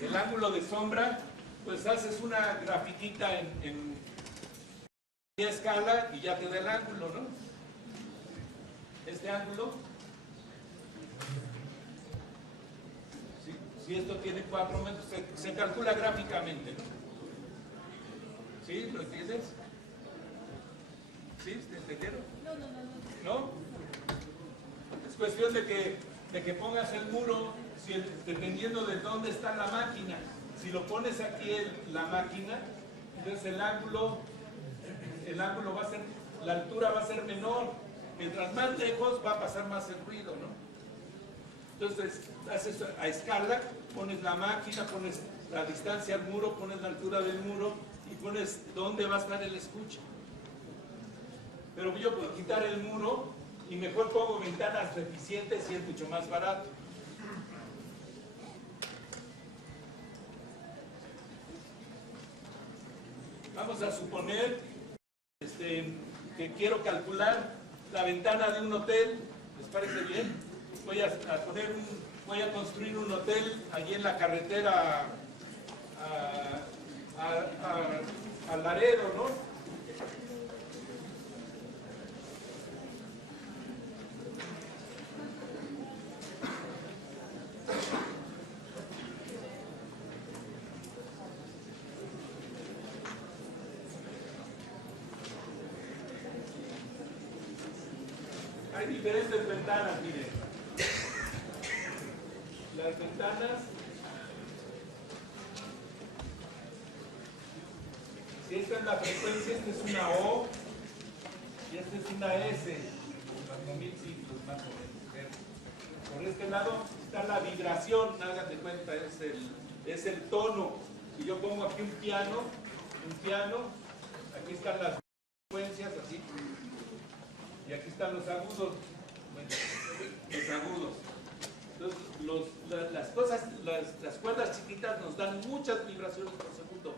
El ángulo de sombra, pues haces una grafiquita en escala y ya te da el ángulo, ¿no? este ángulo. Si esto tiene 4 metros, se calcula gráficamente, ¿no? ¿Sí? ¿Lo entiendes? ¿Sí? ¿Te entendieron? ¿No? Es cuestión de que pongas el muro, dependiendo de dónde está la máquina. Si lo pones aquí en la máquina, entonces el ángulo va a ser, la altura va a ser menor. Mientras más lejos va a pasar más el ruido, ¿no? Entonces, haces a escala, pones la máquina, pones la distancia al muro, pones la altura del muro y pones dónde va a estar el escucha. Pero yo puedo quitar el muro y mejor pongo ventanas eficientes y es mucho más barato. Vamos a suponer que quiero calcular la ventana de un hotel. ¿Les parece bien? Voy a construir un hotel allí en la carretera a Laredo, ¿no? Hay diferentes ventanas, miren. Las ventanas, si esta es la frecuencia, esta es una O y esta es una S, 4000 ciclos más o menos. Por este lado está la vibración, hagan de cuenta, es el tono. Si yo pongo aquí un piano, aquí están las frecuencias, así, y aquí están los agudos. Los agudos. Entonces, las cuerdas chiquitas nos dan muchas vibraciones por segundo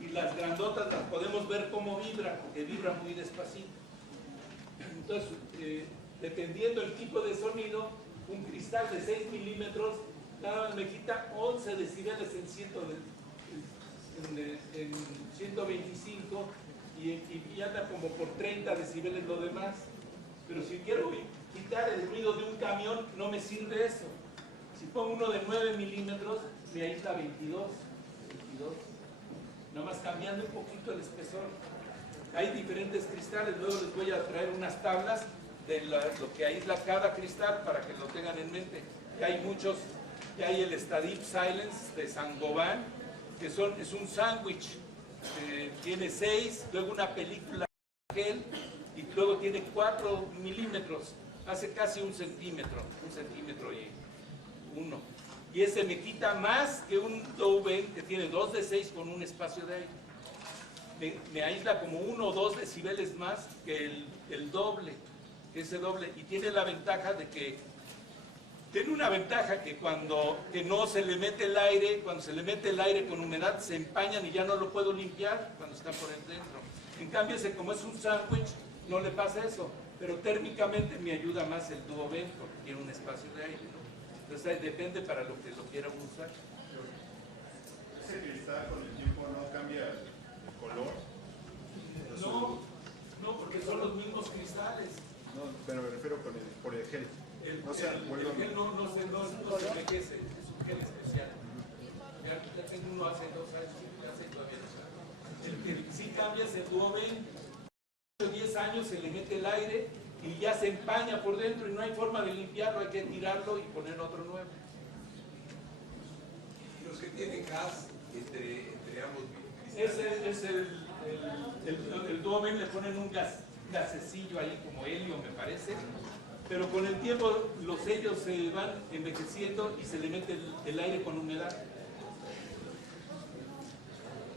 y las grandotas las podemos ver cómo vibra, porque vibra muy despacito. Entonces, dependiendo del tipo de sonido, un cristal de 6 milímetros nada más me quita 11 decibeles en 125 y anda como por 30 decibeles lo demás. Pero si quiero quitar el ruido de un camión, no me sirve eso. Si pongo uno de 9 milímetros, me aísla 22. Nada más cambiando un poquito el espesor. Hay diferentes cristales, luego les voy a traer unas tablas de lo que aísla cada cristal para que lo tengan en mente. Y hay muchos, y hay el Stadip Silence de Saint-Gobain, que es un sándwich. Tiene 6, luego una película gel, y luego tiene 4 milímetros, hace casi 1 centímetro y 1. Y ese me quita más que un Dove que tiene 2 de 6 con un espacio de aire. Me aísla como 1 o 2 decibeles más que el doble, ese doble. Y tiene la ventaja de que, tiene una ventaja que que no se le mete el aire, cuando se le mete el aire con humedad se empañan y ya no lo puedo limpiar cuando está por dentro. En cambio, como es un sándwich, no le pasa eso, pero térmicamente me ayuda más el Duoven porque tiene un espacio de aire, ¿no? Entonces depende para lo que lo quiera usar. ¿Ese cristal con el tiempo no cambia el color? No, porque son los mismos cristales. No, pero me refiero por el gel. El gel no se envejece, es un gel especial. Ya tengo uno hace 2 años, hace todavía 2 años. El que sí cambia es el Duoven. 10 años se le mete el aire y ya se empaña por dentro y no hay forma de limpiarlo, hay que tirarlo y poner otro nuevo. Los que tienen gas entre ambos. Ese es el Duoven, le ponen un gasecillo ahí como helio me parece, pero con el tiempo los sellos se van envejeciendo y se le mete el aire con humedad.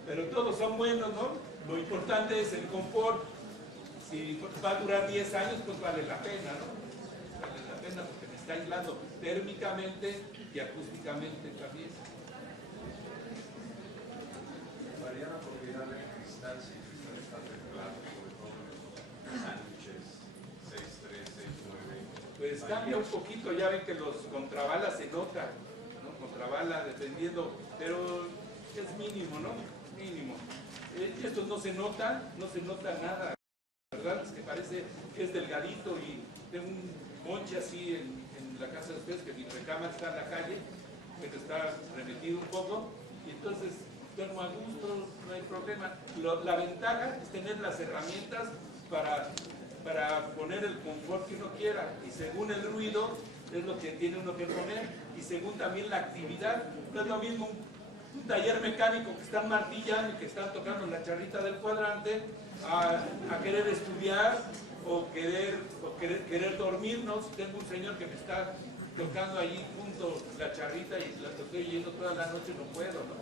Pero todos son buenos, ¿no? Lo importante es el confort. Si va a durar 10 años, pues vale la pena, ¿no? Vale la pena porque me está aislando térmicamente y acústicamente también. Varía la propiedad del cristal si el cristal está regulado, sobre todo en los sándwiches 6.3, 6.9. Pues cambia un poquito, ya ven que los contrabalas se nota, ¿no? Contrabala dependiendo, pero es mínimo, ¿no? Mínimo. Estos no se nota nada. ¿Verdad? Es que parece que es delgadito y tengo un monche así en la casa de ustedes, que mi recámara está en la calle, pero está remetido un poco, y entonces duermo a gusto, no hay problema. La ventaja es tener las herramientas para poner el confort que uno quiera, y según el ruido es lo que tiene uno que poner, y según también la actividad. No es lo mismo un taller mecánico que están martillando y que están tocando la charrita del cuadrante a querer estudiar o querer dormirnos. Tengo un señor que me está tocando allí junto la charrita y la estoy oyendo toda la noche, no puedo, ¿no?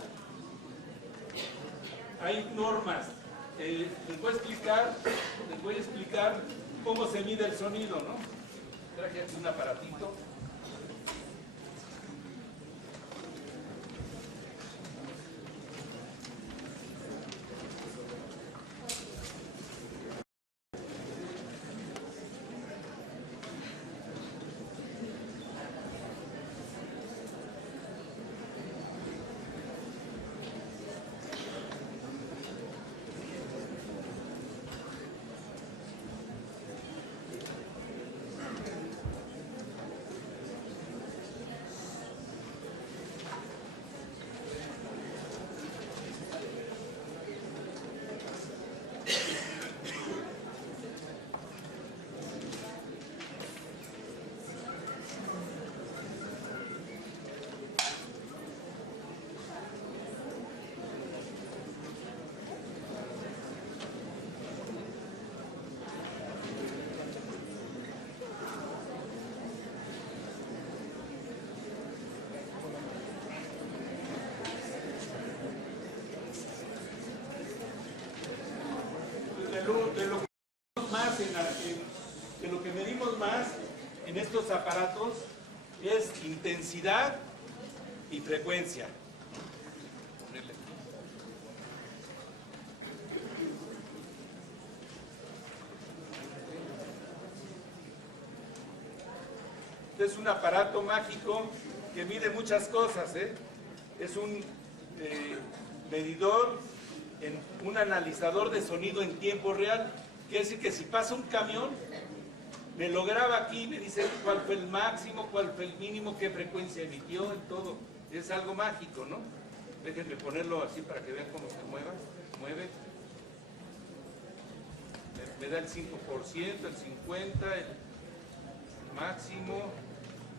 Hay normas. Les voy a explicar cómo se mide el sonido, ¿no? Traje aquí un aparatito. De lo que medimos más en estos aparatos es intensidad y frecuencia. Este es un aparato mágico que mide muchas cosas, ¿eh? Es un medidor, un analizador de sonido en tiempo real. Quiere decir que si pasa un camión, me lo graba aquí y me dice cuál fue el máximo, cuál fue el mínimo, qué frecuencia emitió, en todo. Es algo mágico, ¿no? Déjenme ponerlo así para que vean cómo se mueve. Me da el 5%, el 50%, el máximo,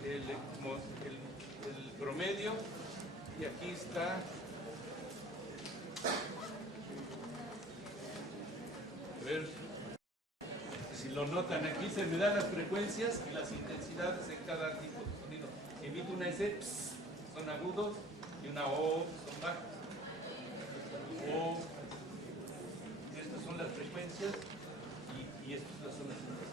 el promedio, y aquí está. A ver si lo notan, aquí se me dan las frecuencias y las intensidades en cada tipo de sonido. Emito una S, son agudos, y una O, son bajos. O, estas son las frecuencias y estas son las intensidades.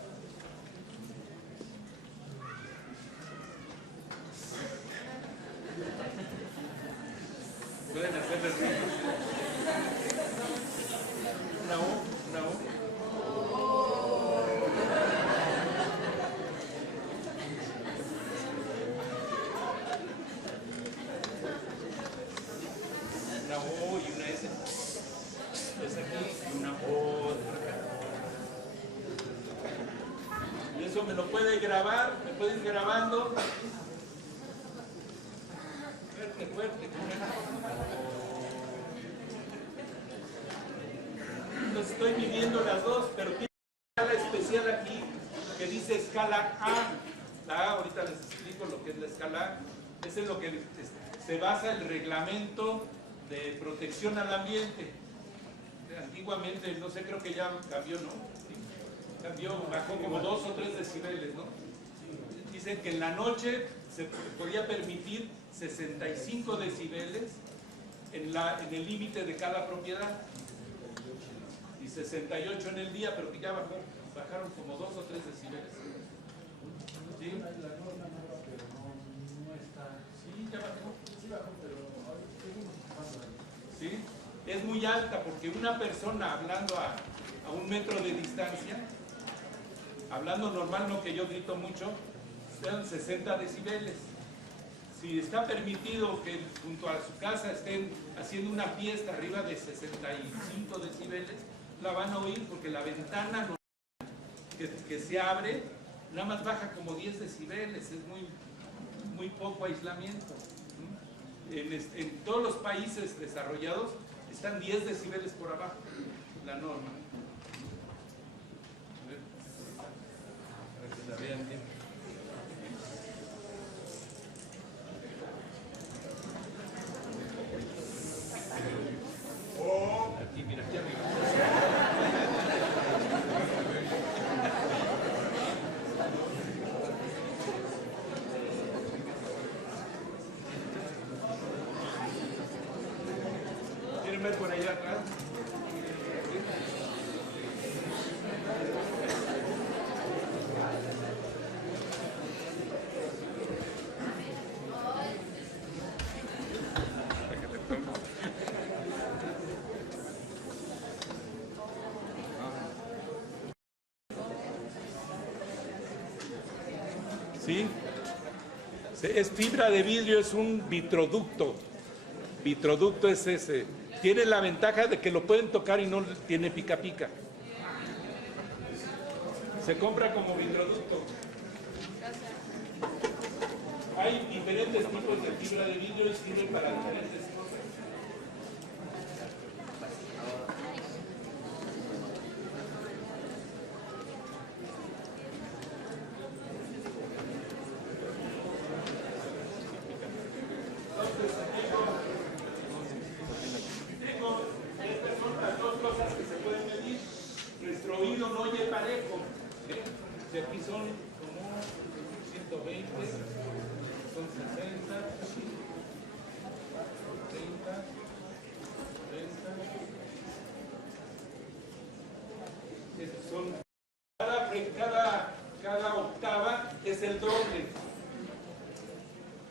Pueden hacerle ruido. Una O. Una O y una S. Es aquí y una O acá. Y eso me lo puede grabar, me puede ir grabando. Fuerte. Entonces estoy midiendo las dos, pero tiene una escala especial aquí que dice escala A. La A, ahorita les explico lo que es la escala A. Es en lo que se basa el reglamento de protección al ambiente. Antiguamente, no sé, creo que ya cambió, ¿no? Cambió, bajó como 2 o 3 decibeles, ¿no? Dicen que en la noche se podía permitir 65 decibeles en el límite de cada propiedad y 68 en el día, pero que ya bajaron como 2 o 3 decibeles. ¿Sí? Sí, ya bajó. ¿Sí? Es muy alta porque una persona hablando a 1 metro de distancia, hablando normal, no que yo grito mucho, sean 60 decibeles. Si está permitido que junto a su casa estén haciendo una fiesta arriba de 65 decibeles, la van a oír porque la ventana que se abre nada más baja como 10 decibeles, es muy poco aislamiento. En todos los países desarrollados están 10 decibeles por abajo, la norma. A ver, para que la vean bien. Aquí, mira, aquí arriba. ¿Quieren ver por allá atrás? ¿Sí? Es fibra de vidrio, es un vitroducto. Vitroducto es ese. Tiene la ventaja de que lo pueden tocar y no tiene pica pica. Se compra como vitroducto. Hay diferentes tipos de fibra de vidrio y sirve para diferentes cosas. Estas son las dos cosas que se pueden medir. Nuestro oído no oye parejo. De aquí son como 120, son 60, 30, 30. Estos son, cada octava es el doble.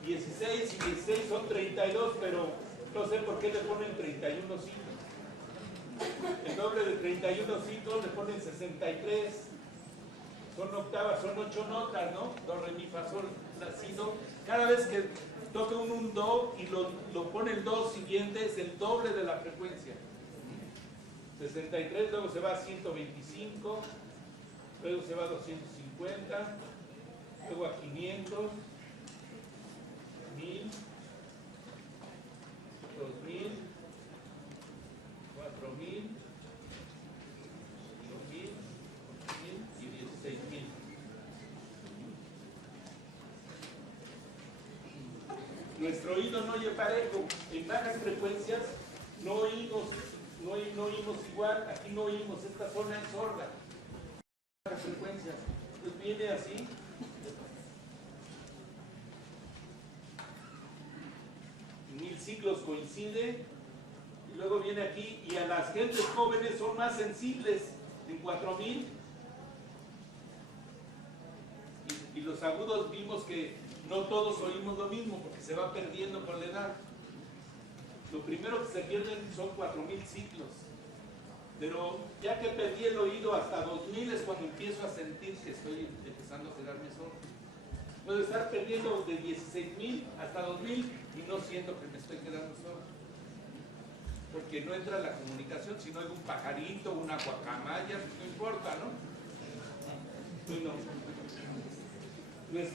16 y 16 son 32, pero no sé por qué le ponen 31 ciclos. El doble de 31 ciclos le ponen 63. Son octavas, son 8 notas, ¿no? Do, re, mi, fa, sol, la, si, do. Cada vez que toca un do y lo pone el do siguiente es el doble de la frecuencia. 63, luego se va a 125, luego se va a 250, luego a 500, 1000, 2000, 4000, 2000, 8000 y 16000. Nuestro oído no oye parejo. En bajas frecuencias no oímos igual. Aquí no oímos, esta zona es sorda. Bajas frecuencias. Pues viene así. Ciclos coincide y luego viene aquí y a las gentes jóvenes son más sensibles en 4000 y los agudos vimos que no todos oímos lo mismo porque se va perdiendo con la edad. Lo primero que se pierden son 4000 ciclos, pero ya que perdí el oído hasta 2000 es cuando empiezo a sentir que estoy empezando a quedarme sordo. Puedo estar perdiendo de 16000 hasta 2000 y no siento que me estoy quedando sordo. Porque no entra la comunicación, si no hay un pajarito, una guacamaya, pues no importa, ¿no? Bueno,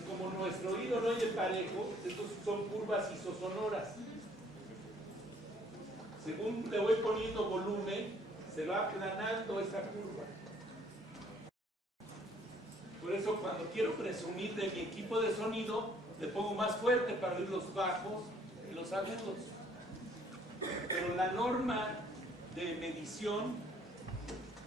como nuestro oído no oye parejo, estos son curvas isosonoras. Según le voy poniendo volumen, se va aplanando esa curva. Por eso cuando quiero presumir de mi equipo de sonido, le pongo más fuerte para oír los bajos y los agudos. Pero la norma de medición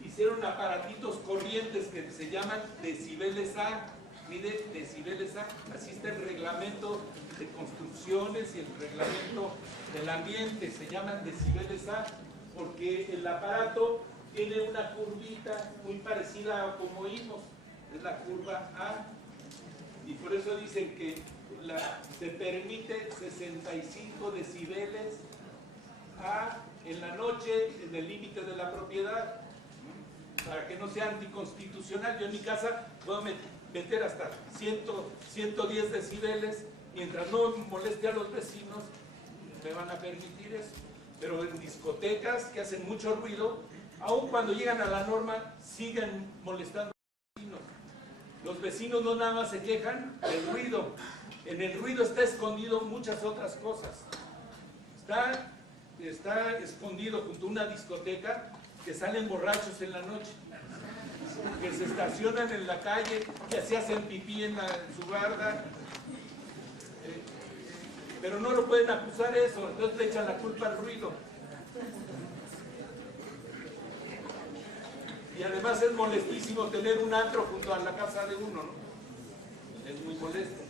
hicieron aparatitos corrientes que se llaman decibeles A. Mide decibeles A. Así está el reglamento de construcciones y el reglamento del ambiente. Se llaman decibeles A porque el aparato tiene una curvita muy parecida a como oímos. Es la curva A y por eso dicen que se permite 65 decibeles A en la noche en el límite de la propiedad para que no sea anticonstitucional. Yo en mi casa puedo meter hasta 110 decibeles mientras no moleste a los vecinos, me van a permitir eso. Pero en discotecas que hacen mucho ruido, aun cuando llegan a la norma, siguen molestando a los vecinos. Los vecinos no nada más se quejan del ruido. En el ruido está escondido muchas otras cosas. Está escondido junto a una discoteca que salen borrachos en la noche, que se estacionan en la calle, que se hacen pipí en su barda, pero no lo pueden acusar eso, entonces le echan la culpa al ruido. Y además es molestísimo tener un antro junto a la casa de uno, ¿no? Es muy molesto.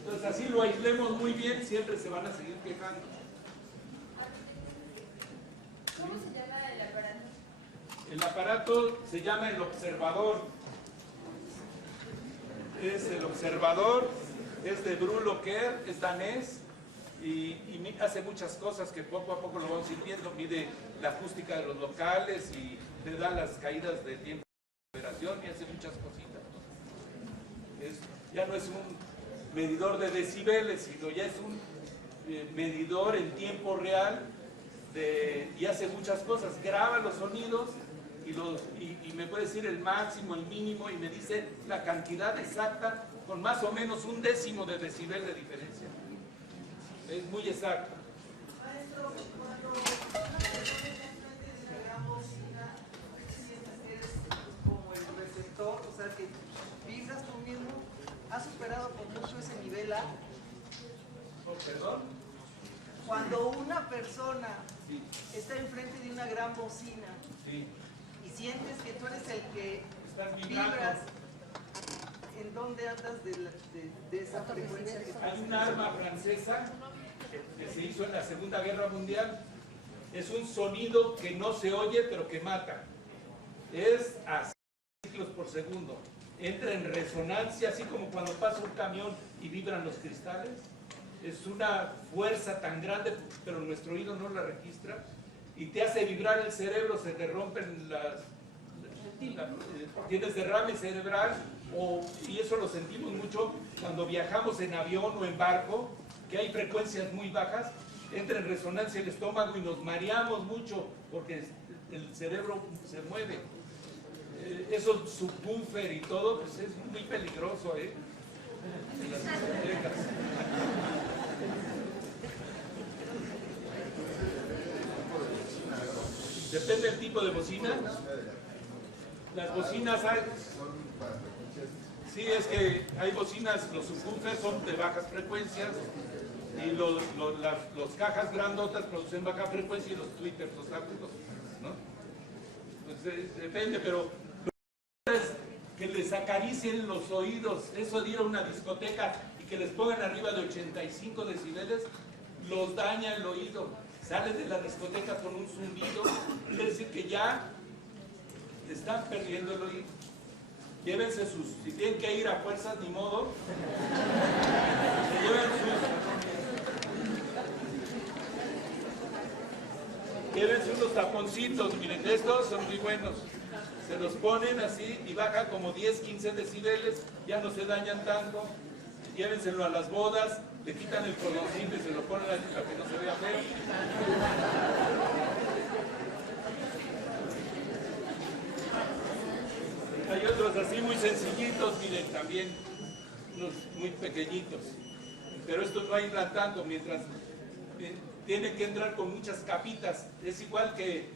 Entonces así lo aislemos muy bien, siempre se van a seguir quejando. ¿Cómo se llama el aparato? El aparato se llama el observador. Es el observador, es de Bruno Kerr, es danés y hace muchas cosas que poco a poco lo vamos sintiendo. Mide la acústica de los locales y le da las caídas de tiempo de operación y hace muchas cositas. Ya no es un medidor de decibeles, sino ya es un medidor en tiempo real y hace muchas cosas. Graba los sonidos y me puede decir el máximo, el mínimo, y me dice la cantidad exacta con más o menos 1/10 de decibel de diferencia. Es muy exacto. Maestro, cuando una persona está enfrente de una gran bocina, sientes que eres como el receptor, o sea, que vibras tú mismo, has superado por mucho ese nivel A. Oh, ¿perdón? Cuando una persona Sí, está enfrente de una gran bocina sí. y sientes que tú eres el que Estás vibrando. vibras, ¿en dónde andas de esa frecuencia? Hay un arma francesa que se hizo en la Segunda Guerra Mundial. Es un sonido que no se oye, pero que mata. Es a 100 ciclos por segundo. Entra en resonancia, así como cuando pasa un camión y vibran los cristales. Es una fuerza tan grande, pero nuestro oído no la registra. Y te hace vibrar el cerebro, se te rompen tienes derrame cerebral, y eso lo sentimos mucho cuando viajamos en avión o en barco, que hay frecuencias muy bajas, entra en resonancia el estómago y nos mareamos mucho porque el cerebro se mueve. Eso subwoofer y todo, pues es muy peligroso, en las discotecas. Depende del tipo de bocina. Las bocinas hay... Sí, es que hay bocinas, los subwoofers son de bajas frecuencias y los cajas grandotas producen baja frecuencia y los tweeters, los agudos, ¿no? Pues depende, pero lo es que les acaricien los oídos, eso de ir a una discoteca y que les pongan arriba de 85 decibeles, los daña el oído. Salen de la discoteca con un zumbido, quiere decir que ya están perdiendo el oído. Llévense si tienen que ir a fuerzas, ni modo, se lleven llévense unos taponcitos, miren, estos son muy buenos. Se los ponen así y bajan como 10, 15 decibeles, ya no se dañan tanto. Llévenselo a las bodas, le quitan el cordoncito y se lo ponen así para que no se vea feo. Hay otros así muy sencillitos, miren, también unos muy pequeñitos. Pero estos no aíslan tanto, mientras tienen que entrar con muchas capitas. Es igual que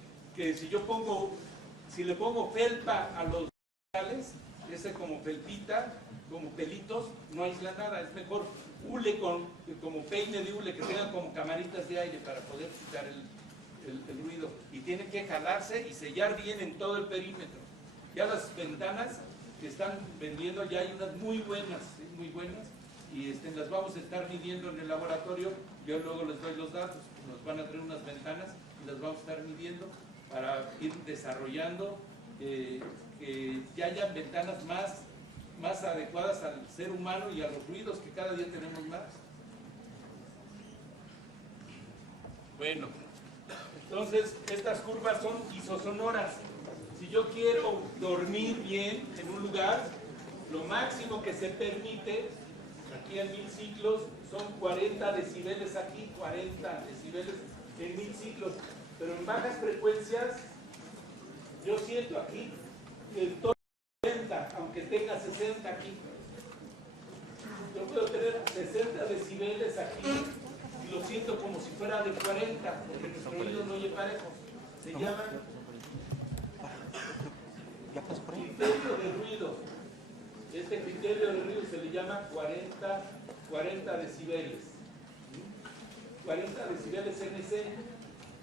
si le pongo felpa a los metales, ese como felpita, como pelitos, no aísla nada. Es mejor hule como peine de hule, que tengan como camaritas de aire para poder quitar el ruido. Y tienen que jalarse y sellar bien en todo el perímetro. Ya las ventanas que están vendiendo, ya hay unas muy buenas, y las vamos a estar midiendo en el laboratorio. Yo luego les doy los datos, nos van a traer unas ventanas y las vamos a estar midiendo para ir desarrollando que ya hayan ventanas más adecuadas al ser humano y a los ruidos que cada día tenemos más. Bueno, entonces estas curvas son isosonoras. Si yo quiero dormir bien en un lugar, lo máximo que se permite, aquí en 1000 ciclos, son 40 decibeles aquí, 40 decibeles en 1000 ciclos. Pero en bajas frecuencias, yo siento aquí el tono 40, aunque que tenga 60 aquí. Yo puedo tener 60 decibeles aquí y lo siento como si fuera de 40, porque nuestro oído no oye parejo. Se llama criterio de ruido. Este criterio de ruido se le llama 40 decibeles. 40 decibeles NC,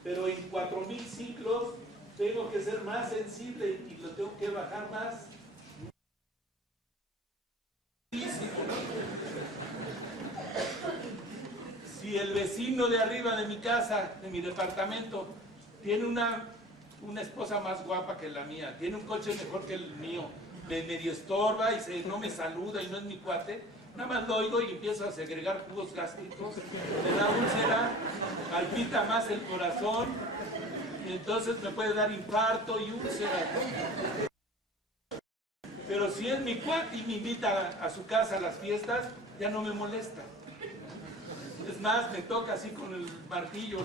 pero en 4000 ciclos tengo que ser más sensible y lo tengo que bajar más. Si el vecino de arriba de mi casa, de mi departamento, tiene una esposa más guapa que la mía, tiene un coche mejor que el mío, me medio estorba y no me saluda y no es mi cuate, nada más lo oigo y empiezo a segregar jugos gástricos, me da úlcera, palpita más el corazón, y entonces me puede dar infarto y úlcera. Pero si es mi cuate y me invita a su casa a las fiestas, ya no me molesta. Es más, me toca así con el martillo,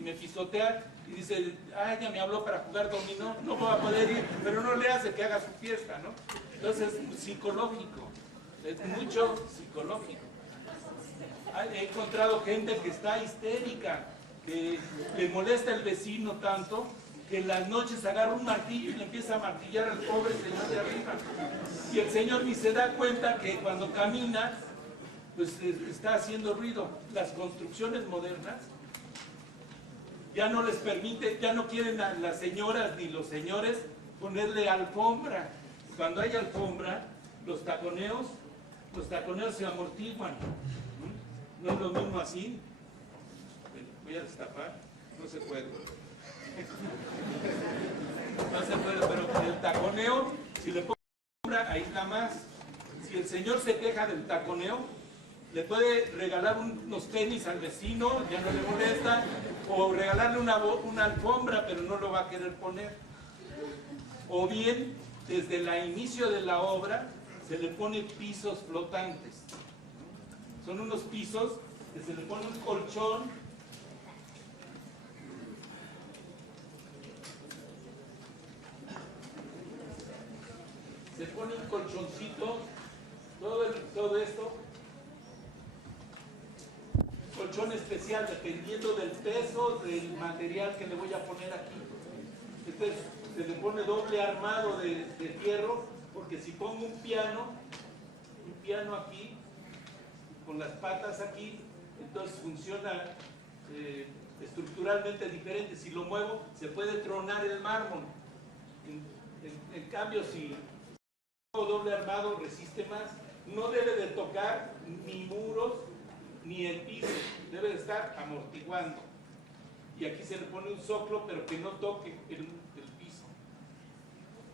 me pisotea y dice, ah, ya me habló para jugar dominó, no voy a poder ir, pero no le hace que haga su fiesta, ¿no? Entonces, psicológico, es mucho psicológico. He encontrado gente que está histérica, que le molesta el vecino tanto, que en las noches agarra un martillo y le empieza a martillar al pobre señor de arriba. Y el señor ni se da cuenta que cuando camina, pues está haciendo ruido. Las construcciones modernas ya no les permite, ya no quieren a las señoras ni los señores ponerle alfombra. Cuando hay alfombra, los taconeos se amortiguan. No es lo mismo así. Voy a destapar, no se puede. No se puede, pero el taconeo, si le pongo alfombra, aísla más. Si el señor se queja del taconeo, le puede regalar unos tenis al vecino, ya no le molesta, o regalarle una alfombra, pero no lo va a querer poner. O bien, desde el inicio de la obra, se le pone pisos flotantes. Son unos pisos que se le pone un colchón, se pone un colchoncito, todo esto, colchón especial dependiendo del peso del material que le voy a poner aquí. Este se le pone doble armado de fierro, porque si pongo un piano aquí, con las patas aquí, entonces funciona estructuralmente diferente. Si lo muevo, se puede tronar el mármol. En cambio, si doble armado resiste más, no debe de tocar ni muros ni el piso, debe de estar amortiguando. Y aquí se le pone un soclo, pero que no toque el piso.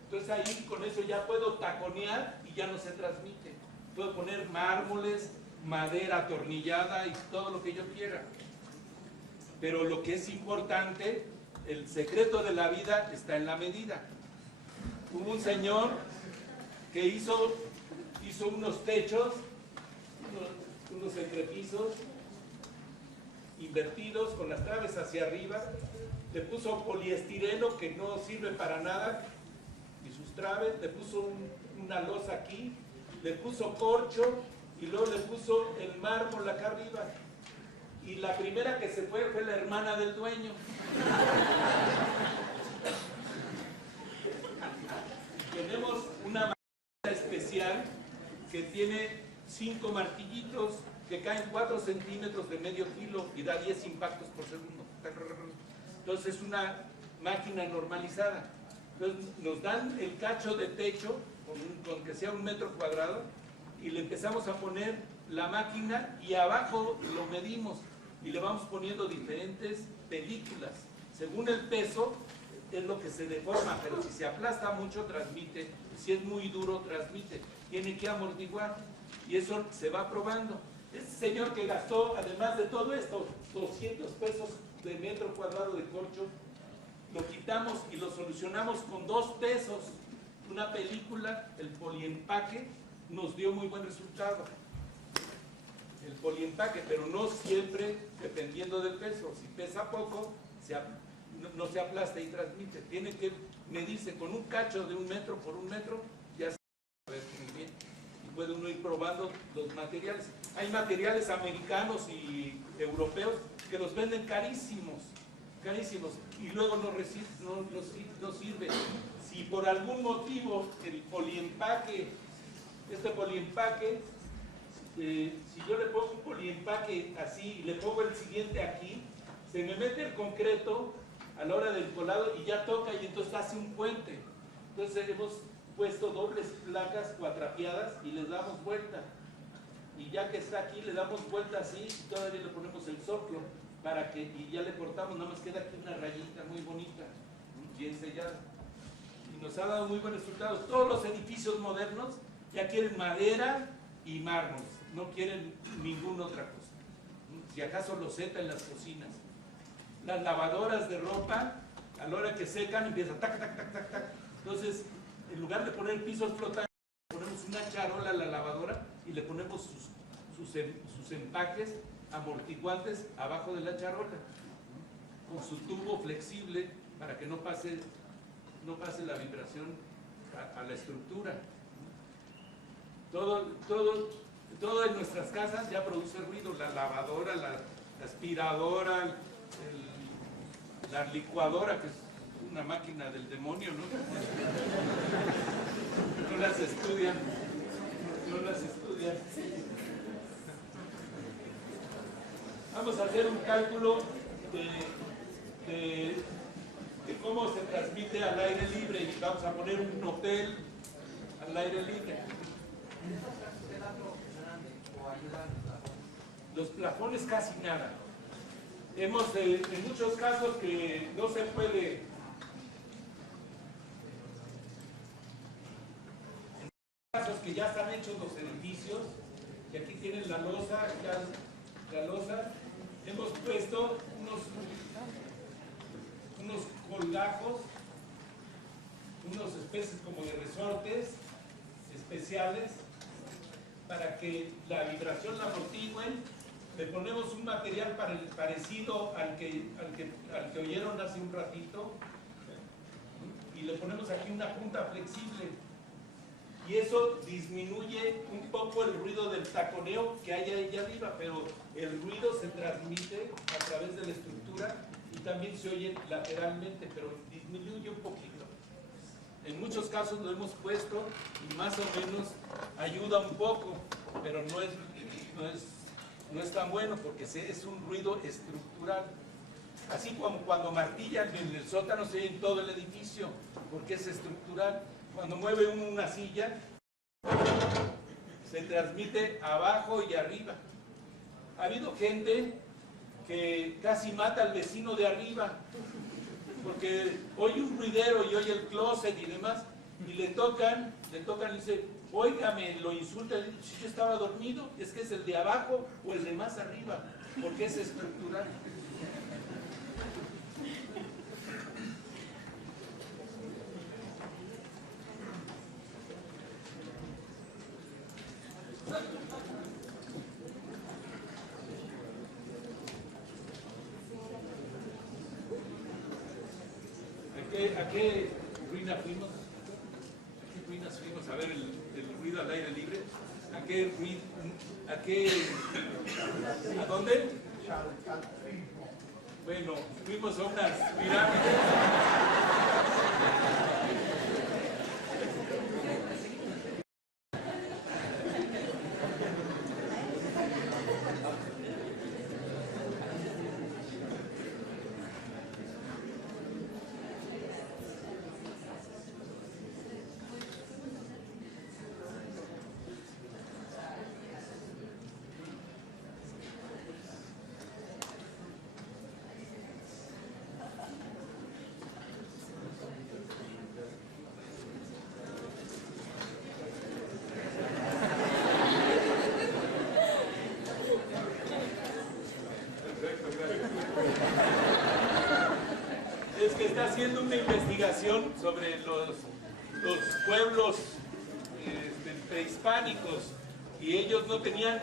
Entonces ahí con eso ya puedo taconear y ya no se transmite. Puedo poner mármoles, madera atornillada y todo lo que yo quiera. Pero lo que es importante, el secreto de la vida está en la medida. Hubo un señor que hizo unos techos, unos entrepisos invertidos con las traves hacia arriba, le puso poliestireno que no sirve para nada y sus traves, le puso una losa aquí, le puso corcho y luego le puso el mármol acá arriba, y la primera que se fue la hermana del dueño. Tenemos una especial que tiene 5 martillitos que caen 4 centímetros de medio kilo y da 10 impactos por segundo. Entonces es una máquina normalizada. Entonces nos dan el cacho de techo con que sea 1 metro cuadrado y le empezamos a poner la máquina y abajo lo medimos y le vamos poniendo diferentes películas. Según el peso es lo que se deforma, pero si se aplasta mucho transmite, si es muy duro transmite, tiene que amortiguar y eso se va probando. Este señor que gastó, además de todo esto, 200 pesos de metro cuadrado de corcho, lo quitamos y lo solucionamos con 2 pesos. Una película, el poliempaque, nos dio muy buen resultado. El poliempaque, pero no siempre dependiendo del peso. Si pesa poco, no se aplasta y transmite. Tiene que medirse con un cacho de 1 metro por 1 metro. Ya se puede uno ir probando los materiales. Hay materiales americanos y europeos que los venden carísimos, carísimos, y luego no sirve. Si por algún motivo el poliempaque, este poliempaque, si yo le pongo un poliempaque así y le pongo el siguiente aquí, se me mete el concreto a la hora del colado y ya toca y entonces hace un puente. Entonces hemos puesto dobles placas cuatrapeadas y les damos vuelta. Y ya que está aquí le damos vuelta así y todavía le ponemos el soplo para que, y ya le cortamos, nada más queda aquí una rayita muy bonita, bien sellada. Y nos ha dado muy buenos resultados. Todos los edificios modernos ya quieren madera y mármol, no quieren ninguna otra cosa. Si acaso loseta en las cocinas. Las lavadoras de ropa, a la hora que secan, empieza tac, tac, tac, tac, tac. Entonces, en lugar de poner pisos flotantes, ponemos una charola a la lavadora y le ponemos sus empaques amortiguantes abajo de la charola, con su tubo flexible para que no pase la vibración a la estructura. Todo en nuestras casas ya produce ruido, la lavadora, la aspiradora, la licuadora, que es una máquina del demonio, ¿no? No las estudian. Vamos a hacer un cálculo de cómo se transmite al aire libre y vamos a poner un hotel al aire libre. Los plafones casi nada. Hemos en muchos casos que no se puede, en casos que ya están hechos los edificios, y aquí tienen la losa, hemos puesto unos colgajos, unos especies como de resortes especiales para que la vibración la amortigüen. Le ponemos un material parecido al que oyeron hace un ratito y le ponemos aquí una punta flexible y eso disminuye un poco el ruido del taconeo que hay ahí arriba, pero el ruido se transmite a través de la estructura y también se oye lateralmente, pero disminuye un poquito. En muchos casos lo hemos puesto y más o menos ayuda un poco, pero no es tan bueno porque es un ruido estructural. Así como cuando martillan en el sótano se oye en todo el edificio, porque es estructural. Cuando mueve uno una silla, se transmite abajo y arriba. Ha habido gente que casi mata al vecino de arriba, porque oye un ruidero y oye el closet y demás, y le tocan y dice, óigame, lo insulta, si yo estaba dormido, es que es el de abajo o el de más arriba, porque es estructural. ¿A qué ruina fuimos? ¿A qué ruinas fuimos a ver el ruido al aire libre? ¿A dónde? Bueno, fuimos a unas pirámides. Es que está haciendo una investigación sobre los pueblos prehispánicos y ellos no tenían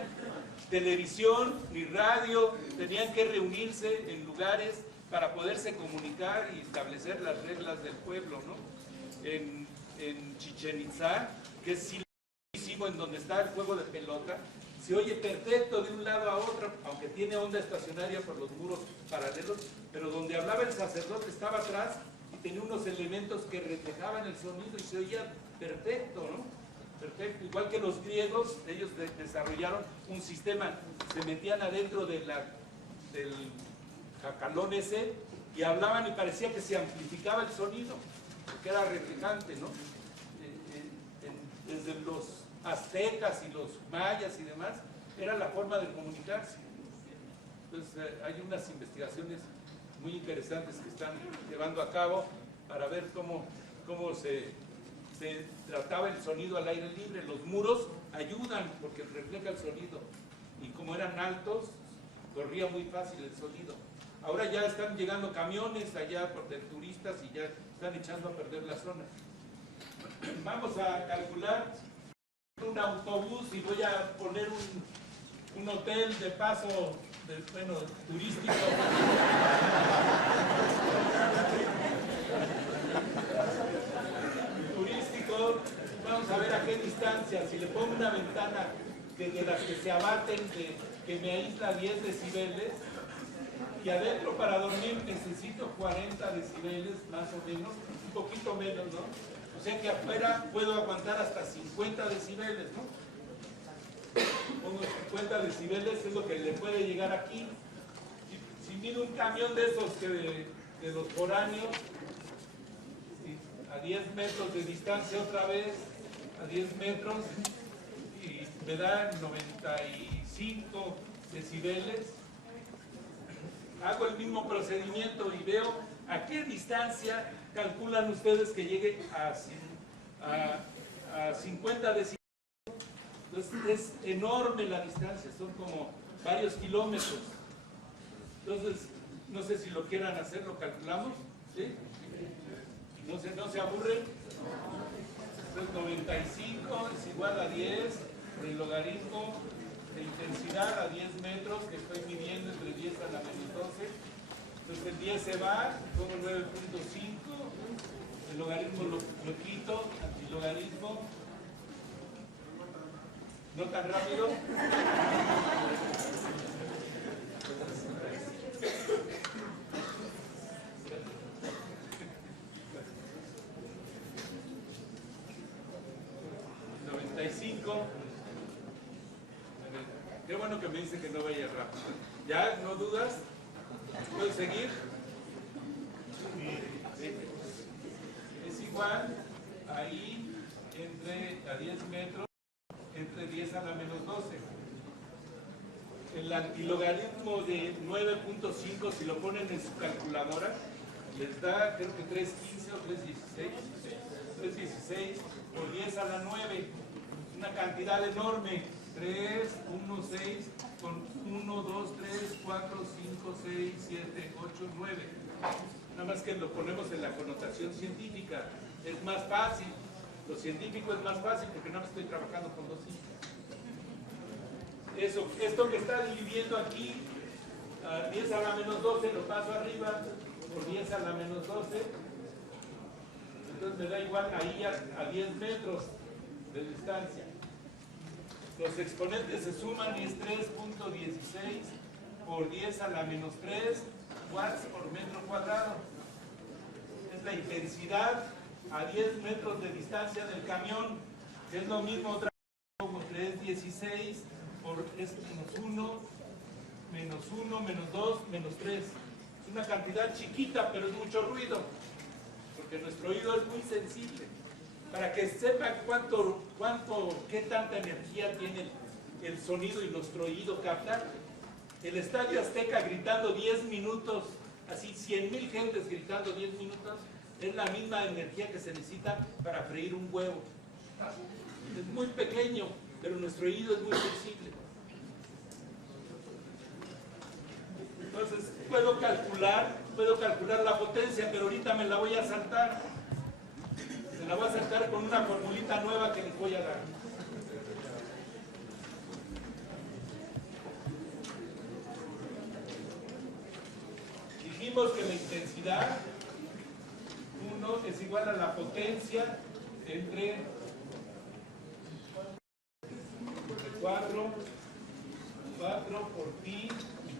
televisión ni radio, tenían que reunirse en lugares para poderse comunicar y establecer las reglas del pueblo, ¿no? En Chichén Itzá, que es mismo en donde está el juego de pelota, se oye perfecto de un lado a otro, aunque tiene onda estacionaria por los muros paralelos, pero donde hablaba el sacerdote estaba atrás y tenía unos elementos que reflejaban el sonido y se oía perfecto, ¿no? Perfecto. Igual que los griegos, ellos desarrollaron un sistema, se metían adentro del jacalón ese y hablaban y parecía que se amplificaba el sonido, porque era reflejante, ¿no? Desde los aztecas y los mayas y demás, era la forma de comunicarse. Entonces hay unas investigaciones muy interesantes que están llevando a cabo para ver cómo se trataba el sonido al aire libre. Los muros ayudan porque refleja el sonido y como eran altos, corría muy fácil el sonido. Ahora ya están llegando camiones allá de turistas y ya están echando a perder la zona. Vamos a calcular un autobús y voy a poner un hotel de paso, turístico. Turístico, vamos a ver a qué distancia. Si le pongo una ventana de las que se abaten, que me aísla 10 decibeles, y adentro para dormir necesito 40 decibeles, más o menos, un poquito menos, ¿no? O sea que afuera puedo aguantar hasta 50 decibeles, ¿no? Pongo 50 decibeles, es lo que le puede llegar aquí. Si miro un camión de esos de los foráneos, a 10 metros de distancia otra vez, a 10 metros, y me da 95 decibeles, hago el mismo procedimiento y veo a qué distancia calculan ustedes que llegue a 50 decibeles. Entonces es enorme la distancia, son como varios kilómetros. Entonces, no sé si lo quieran hacer, lo calculamos, ¿sí? No se aburren. Entonces 95 es igual a 10, el logaritmo de intensidad a 10 metros que estoy midiendo entre 10 a la menos 12. Entonces el 10 se va, pongo 9.5, el logaritmo lo quito, antilogaritmo. ¿No tan rápido? Qué bueno que me dice que no vaya rápido. ¿Ya? ¿No dudas? ¿Puedo seguir? Sí. Es igual ahí a 10 metros, entre 10 a la menos 12. El antilogaritmo de 9.5, si lo ponen en su calculadora, les da creo que 3.15 o 3.16. 3.16 por 10 a la 9. Una cantidad enorme. 3, 1, 6, con 1, 2, 3, 4, 5, 6, 7, 8, 9. Nada más que lo ponemos en la connotación científica. Es más fácil. Lo científico es más fácil porque no estoy trabajando con dos cifras. Esto que está dividiendo aquí, 10 a la menos 12, lo paso arriba por 10 a la menos 12. Entonces me da igual ahí a 10 metros de distancia. Los exponentes se suman y es 3.16 por 10 a la menos 3 watts por metro cuadrado. Es la intensidad a 10 metros de distancia del camión, que es lo mismo otra vez como 3.16 por es menos 1, menos 2, menos 3. Es una cantidad chiquita, pero es mucho ruido, porque nuestro oído es muy sensible. Para que sepan qué tanta energía tiene el sonido y nuestro oído capta, el Estadio Azteca gritando 10 minutos, así 100,000 gentes gritando 10 minutos, es la misma energía que se necesita para freír un huevo. Es muy pequeño, pero nuestro oído es muy sensible. Entonces puedo calcular la potencia, pero ahorita me la voy a saltar. La voy a saltar con una formulita nueva que les voy a dar. Dijimos que la intensidad 1 es igual a la potencia entre 4 por pi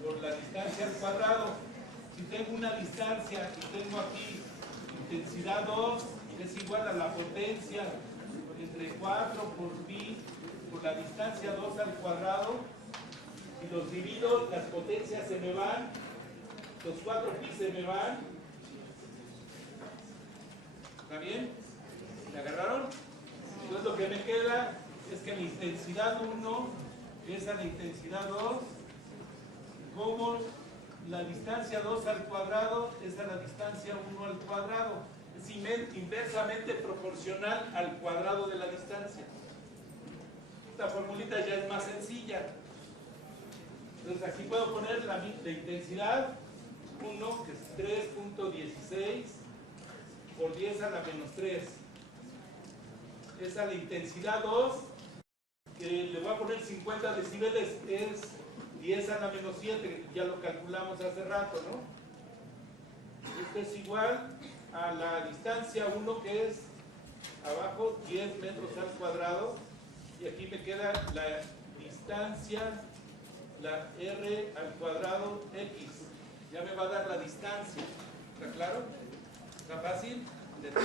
por la distancia al cuadrado. Si tengo una distancia y tengo aquí intensidad 2, es igual a la potencia entre 4 por pi por la distancia 2 al cuadrado. Si los divido, las potencias se me van, los 4 pi se me van. ¿Está bien? ¿Me agarraron? Entonces lo que me queda es que la intensidad 1 es a la intensidad 2, como la distancia 2 al cuadrado es a la distancia 1 al cuadrado. Es inversamente proporcional al cuadrado de la distancia. Esta formulita ya es más sencilla. Entonces aquí puedo poner la intensidad 1, que es 3.16 por 10 a la menos 3. Es a la intensidad 2, que le voy a poner 50 decibeles, es 10 a la menos 7, ya lo calculamos hace rato, ¿no? Esto es igual a la distancia 1, que es abajo 10 metros al cuadrado, y aquí me queda la distancia, la r al cuadrado x. Ya me va a dar la distancia. ¿Está claro? ¿Está fácil? ¿De todo?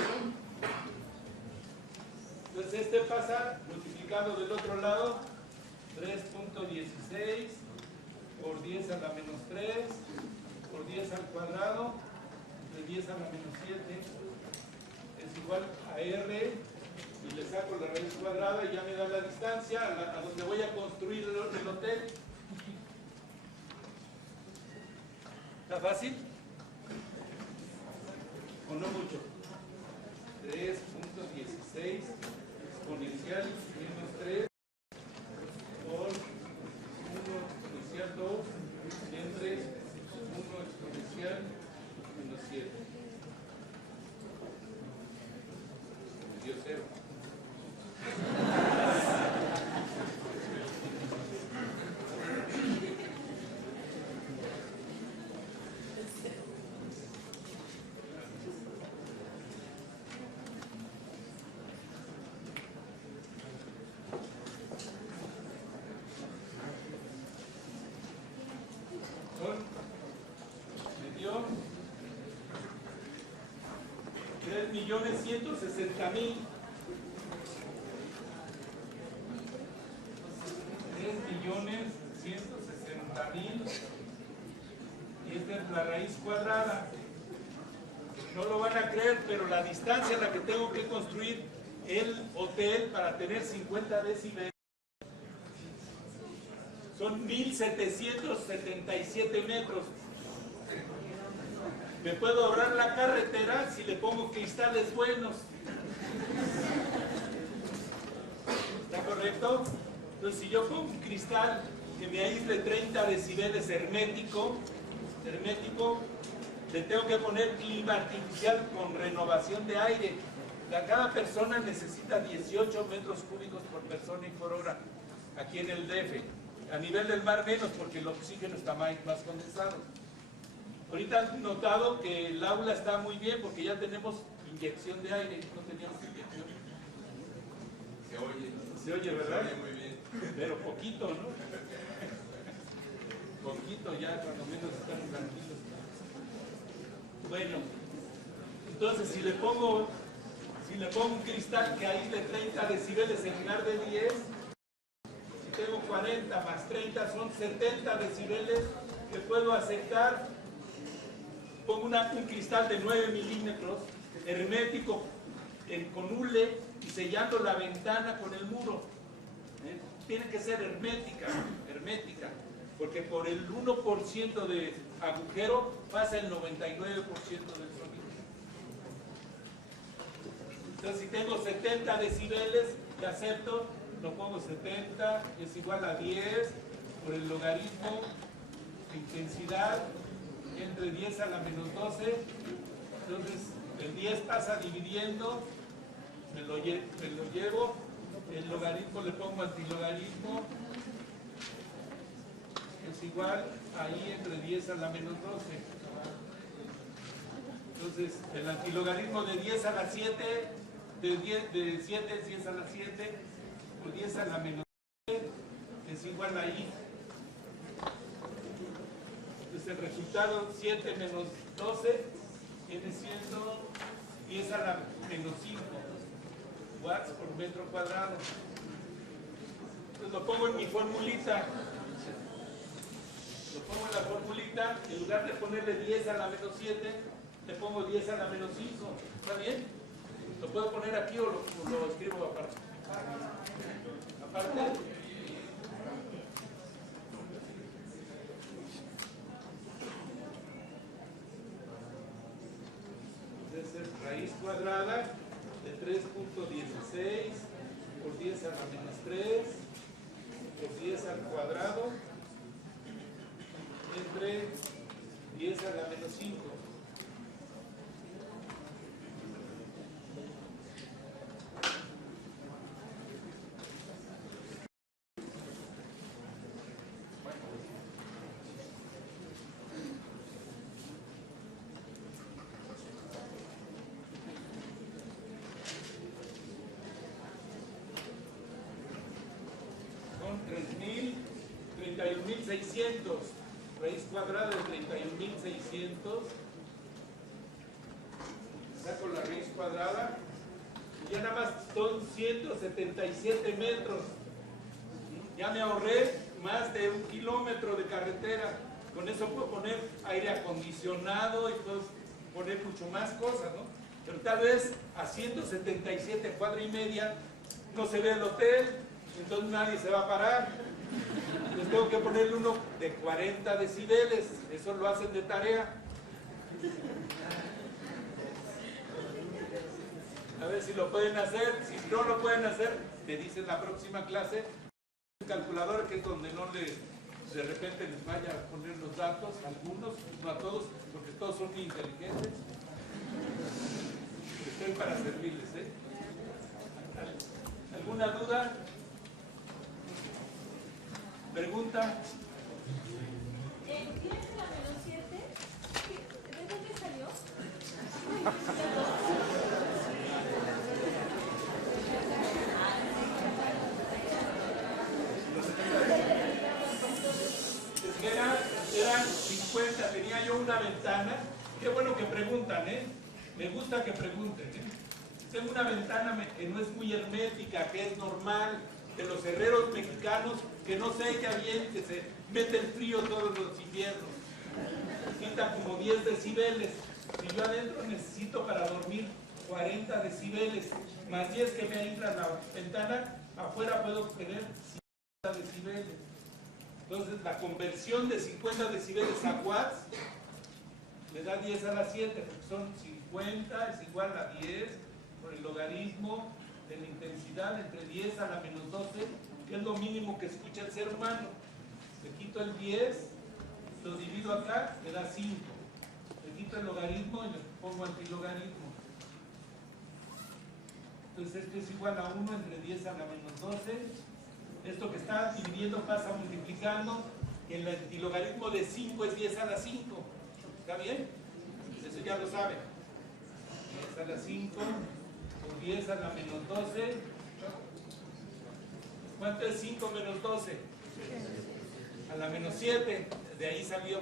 Entonces este pasa multiplicado del otro lado, 3.16 por 10 a la menos 3 por 10 al cuadrado de 10 a la menos 7 es igual a r, y le saco la raíz cuadrada y ya me da la distancia a donde voy a construir el hotel. ¿Está fácil? ¿O no mucho? 3.16 exponencial menos 3 por 1 exponencial 2 entre 1 exponencial menos 7. Me dio 0. Me dio 3.160.000. 3.160.000, y esta es la raíz cuadrada. No lo van a creer, pero la distancia a la que tengo que construir el hotel para tener 50 decibeles son 1.777 metros. Me puedo ahorrar la carretera si le pongo cristales buenos. ¿Está correcto? Entonces, si yo pongo un cristal que me aísle 30 decibeles hermético, le tengo que poner clima artificial con renovación de aire. Cada persona necesita 18 metros cúbicos por persona y por hora, aquí en el DF. A nivel del mar menos, porque el oxígeno está más condensado. Ahorita han notado que el aula está muy bien porque ya tenemos inyección de aire, no teníamos inyección. Se oye, ¿verdad? Se oye muy bien. Pero poquito, ¿no? Poquito ya, cuando menos están tranquilos. Bueno, entonces si le pongo un cristal que aísle 30 decibeles en lugar de 10, si tengo 40 más 30 son 70 decibeles que puedo aceptar. Pongo un cristal de 9 milímetros, hermético, con hule y sellando la ventana con el muro. Tiene que ser hermética, porque por el 1% de agujero pasa el 99% del sonido. Entonces si tengo 70 decibeles, le acepto, lo pongo 70, es igual a 10 por el logaritmo de intensidad entre 10 a la menos 12. Entonces el 10 pasa dividiendo, me lo llevo, el logaritmo le pongo antilogaritmo, es igual ahí entre 10 a la menos 12. Entonces el antilogaritmo de 10 a la 7, de 7 es 10 a la 7, por 10 a la menos 12, es igual ahí Entonces el resultado 7 menos 12 viene siendo 10 a la menos 5 watts por metro cuadrado. Entonces lo pongo en mi formulita. Lo pongo en la formulita, en lugar de ponerle 10 a la menos 7, le pongo 10 a la menos 5. ¿Está bien? ¿Lo puedo poner aquí o lo escribo aparte? Aparte. Entonces es raíz cuadrada de 3.16 por 10 a la menos 3 por 10 al cuadrado entre 10 a la menos 5. Son 31.600. Raíz cuadrada de 31.600. Saco la raíz cuadrada. Y ya nada más son 177 metros. Ya me ahorré más de 1 kilómetro de carretera. Con eso puedo poner aire acondicionado y puedo poner mucho más cosas, ¿no? Pero tal vez a 177 cuadra y media no se ve el hotel, entonces nadie se va a parar. Les tengo que ponerle uno de 40 decibeles, eso lo hacen de tarea. A ver si lo pueden hacer, si no lo pueden hacer, me dicen la próxima clase, un calculador que es donde no de repente les vaya a poner los datos, algunos, no a todos, porque todos son muy inteligentes. Estoy para servirles, ¿eh? ¿Alguna duda? ¿Pregunta? ¿Tienes la menos 7? ¿De dónde salió? Eran 50, tenía yo una ventana. Qué bueno que preguntan, ¿eh? Me gusta que pregunten, ¿eh? Tengo una ventana que no es muy hermética, que es normal, de los herreros mexicanos, que no se echa bien, que se mete el frío todos los inviernos. Quita como 10 decibeles. Si yo adentro necesito para dormir 40 decibeles, más 10 que me entra la ventana, afuera puedo tener 50 decibeles. Entonces la conversión de 50 decibeles a watts le da 10 a la 7, porque son 50 es igual a 10 por el logaritmo de la intensidad entre 10 a la menos 12, que es lo mínimo que escucha el ser humano. Le quito el 10, lo divido acá, me da 5. Le quito el logaritmo y le pongo antilogaritmo. Entonces esto es igual a 1 entre 10 a la menos 12. Esto que está dividiendo pasa multiplicando. Y el antilogaritmo de 5 es 10 a la 5. ¿Está bien? Eso ya lo saben. 10 a la 5 por 10 a la menos 12. ¿Cuánto es 5 menos 12? A la menos 7. De ahí salió.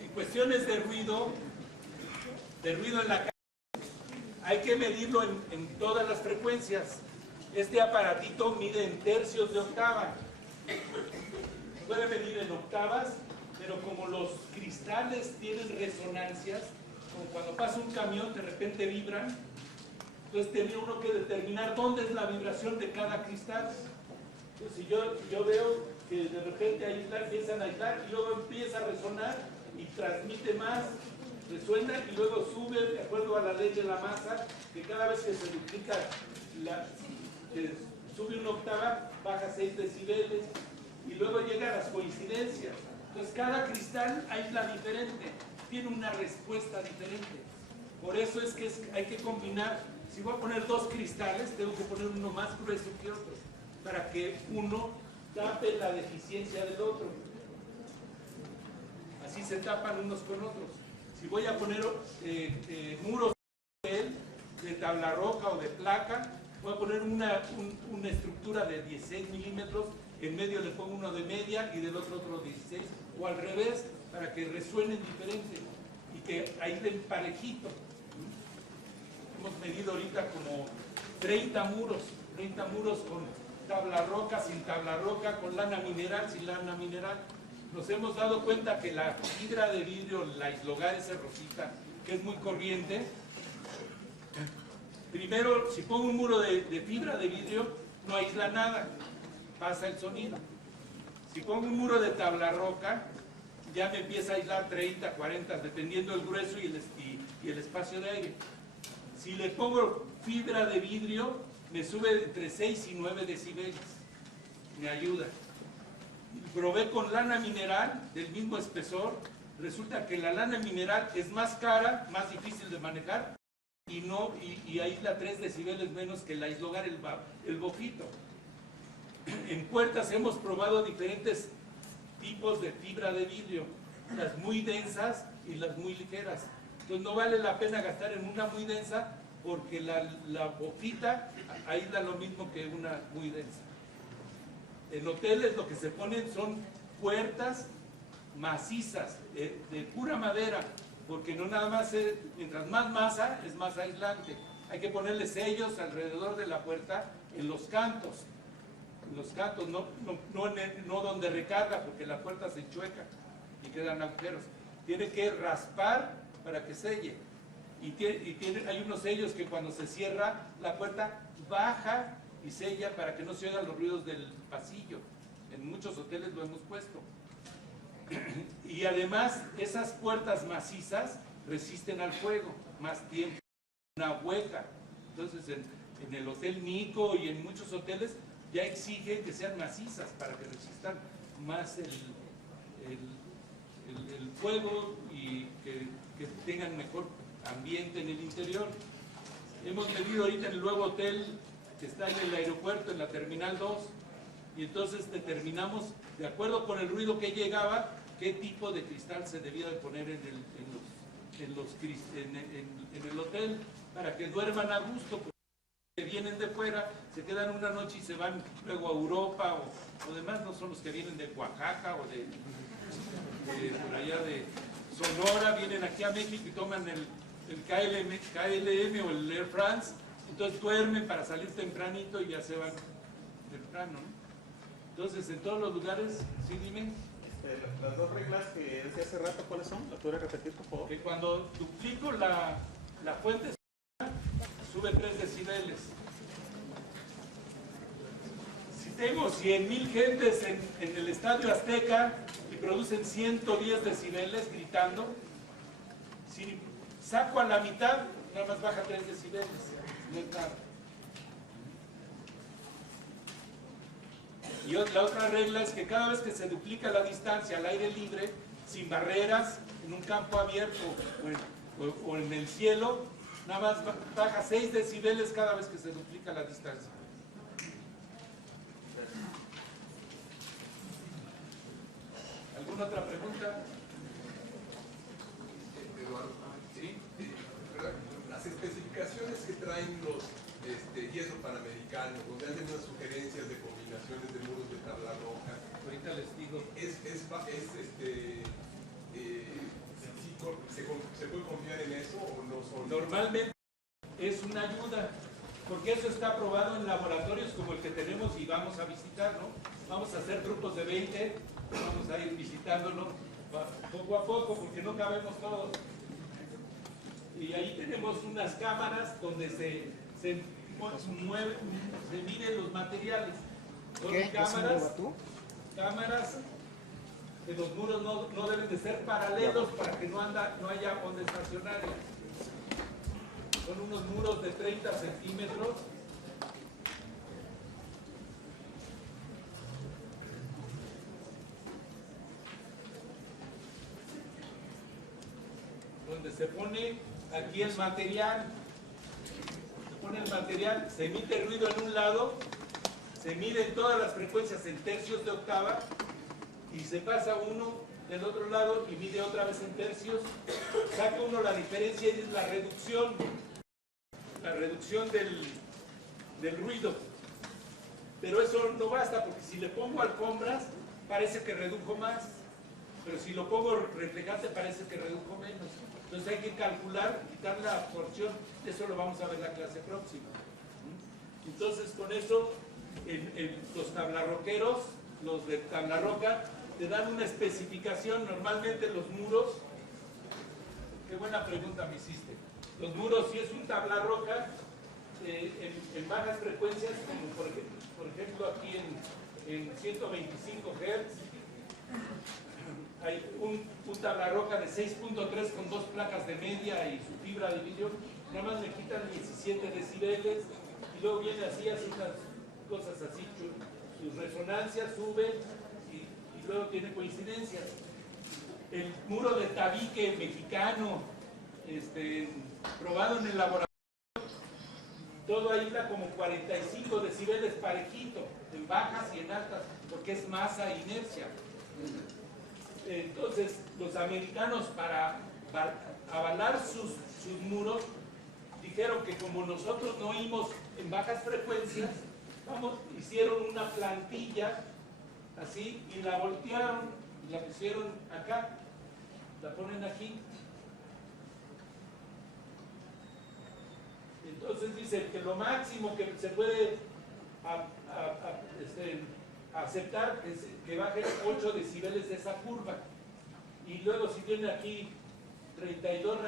En cuestiones de ruido en la casa, hay que medirlo en todas las frecuencias. Este aparatito mide en tercios de octava. Puede medir en octavas, pero como los cristales tienen resonancias, como cuando pasa un camión de repente vibran, entonces tiene uno que determinar dónde es la vibración de cada cristal. Entonces si yo veo que de repente empiezan a aislar y luego empieza a resonar y transmite más, resuena y luego sube de acuerdo a la ley de la masa, que cada vez que se duplica, sube una octava, baja 6 decibeles y luego llega a las coincidencias. Entonces cada cristal aísla diferente, tiene una respuesta diferente. Por eso es que hay que combinar. Si voy a poner 2 cristales, tengo que poner uno más grueso que otro, para que uno tape la deficiencia del otro. Así se tapan unos con otros. Si voy a poner muros de tabla roca o de placa, Voy a poner una estructura de 16 milímetros, en medio le pongo uno de media y del otro 16, o al revés, para que resuenen diferente y que aíslen parejito. Hemos medido ahorita como 30 muros con tabla roca, sin tabla roca, con lana mineral, sin lana mineral. Nos hemos dado cuenta que la fibra de vidrio, la Islogar ese rosita, que es muy corriente, primero, si pongo un muro de fibra de vidrio, no aísla nada, pasa el sonido. Si pongo un muro de tabla roca, ya me empieza a aislar 30, 40, dependiendo del grueso y el espacio de aire. Si le pongo fibra de vidrio, me sube entre 6 y 9 decibeles. Me ayuda. Probé con lana mineral del mismo espesor. Resulta que la lana mineral es más cara, más difícil de manejar y aísla 3 decibeles menos que la Islogar, el bofito. En puertas hemos probado diferentes tipos de fibra de vidrio, las muy densas y las muy ligeras. Entonces no vale la pena gastar en una muy densa porque la bofita aísla lo mismo que una muy densa. En hoteles lo que se ponen son puertas macizas, de pura madera, porque no nada más, mientras más masa es más aislante. Hay que ponerle sellos alrededor de la puerta en los cantos. No donde recarga, porque la puerta se enchueca y quedan agujeros. Tiene que raspar para que selle. Hay unos sellos que cuando se cierra la puerta baja y sella para que no se oigan los ruidos del pasillo. En muchos hoteles lo hemos puesto. Y además esas puertas macizas resisten al fuego más tiempo. Una hueca. Entonces en el Hotel Nico y en muchos hoteles ya exigen que sean macizas para que resistan más el fuego y que tengan mejor ambiente en el interior. Hemos medido ahorita en el nuevo hotel que está en el aeropuerto, en la Terminal 2, y entonces determinamos, de acuerdo con el ruido que llegaba, qué tipo de cristal se debía de poner en el hotel para que duerman a gusto. Que vienen de fuera, se quedan una noche y se van luego a Europa o demás, no son los que vienen de Oaxaca o de por allá de Sonora, vienen aquí a México y toman el KLM o el Air France, entonces duermen para salir tempranito y ya se van temprano, ¿no? Entonces en todos los lugares, sí, dime. Las dos reglas que decía hace rato, ¿cuáles son? ¿Las puedes repetir, por favor? Que cuando duplico la fuente sube 3 decibeles. Si tengo 100,000 gentes en el Estadio Azteca y producen 110 decibeles gritando, si saco a la mitad, nada más baja 3 decibeles. No es nada. Y la otra regla es que cada vez que se duplica la distancia al aire libre, sin barreras, en un campo abierto o en el cielo, nada más baja 6 decibeles cada vez que se duplica la distancia. ¿Alguna otra pregunta? Eduardo, ¿Sí? las especificaciones que traen los hierro panamericano, donde hacen unas sugerencias de combinaciones de muros de tabla roja. Ahorita les digo. ¿Se puede confiar en eso o no son? Normalmente es una ayuda, porque eso está aprobado en laboratorios como el que tenemos y vamos a visitar, ¿no? Vamos a hacer grupos de 20, vamos a ir visitándolo poco a poco, porque no cabemos todos. Y ahí tenemos unas cámaras donde se miden los materiales. Son cámaras que los muros no deben de ser paralelos para que no haya onda estacionaria. Son unos muros de 30 centímetros. Donde se pone aquí el material. Se emite ruido en un lado, se miden todas las frecuencias en tercios de octava y se pasa uno del otro lado y mide otra vez en tercios, saca uno la diferencia y es la reducción del ruido. Pero eso no basta, porque si le pongo alfombras, parece que redujo más. Pero si lo pongo reflejante, parece que redujo menos. Entonces hay que calcular, quitar la porción. Eso lo vamos a ver en la clase próxima. Entonces con eso, los tablarroqueros, los de tablarroca, te dan una especificación. Normalmente los muros, qué buena pregunta me hiciste. Los muros, si es un tablarroca, en bajas frecuencias, como por ejemplo aquí en 125 Hz, hay un tablarroca de 6.3 con 2 placas de media y su fibra de vidrio, nada más le quitan 17 decibeles y luego viene así, hace unas cosas así, sus resonancias suben y luego tiene coincidencias. El muro de tabique mexicano, probado en el laboratorio, todo ahí da como 45 decibeles parejito, en bajas y en altas, porque es masa e inercia. Entonces, los americanos, para avalar sus muros, dijeron que como nosotros no oímos en bajas frecuencias, hicieron una plantilla así y la voltearon y la pusieron acá, la ponen aquí. Entonces dicen que lo máximo que se puede aceptar es que baje 8 decibeles de esa curva. Y luego si tiene aquí 32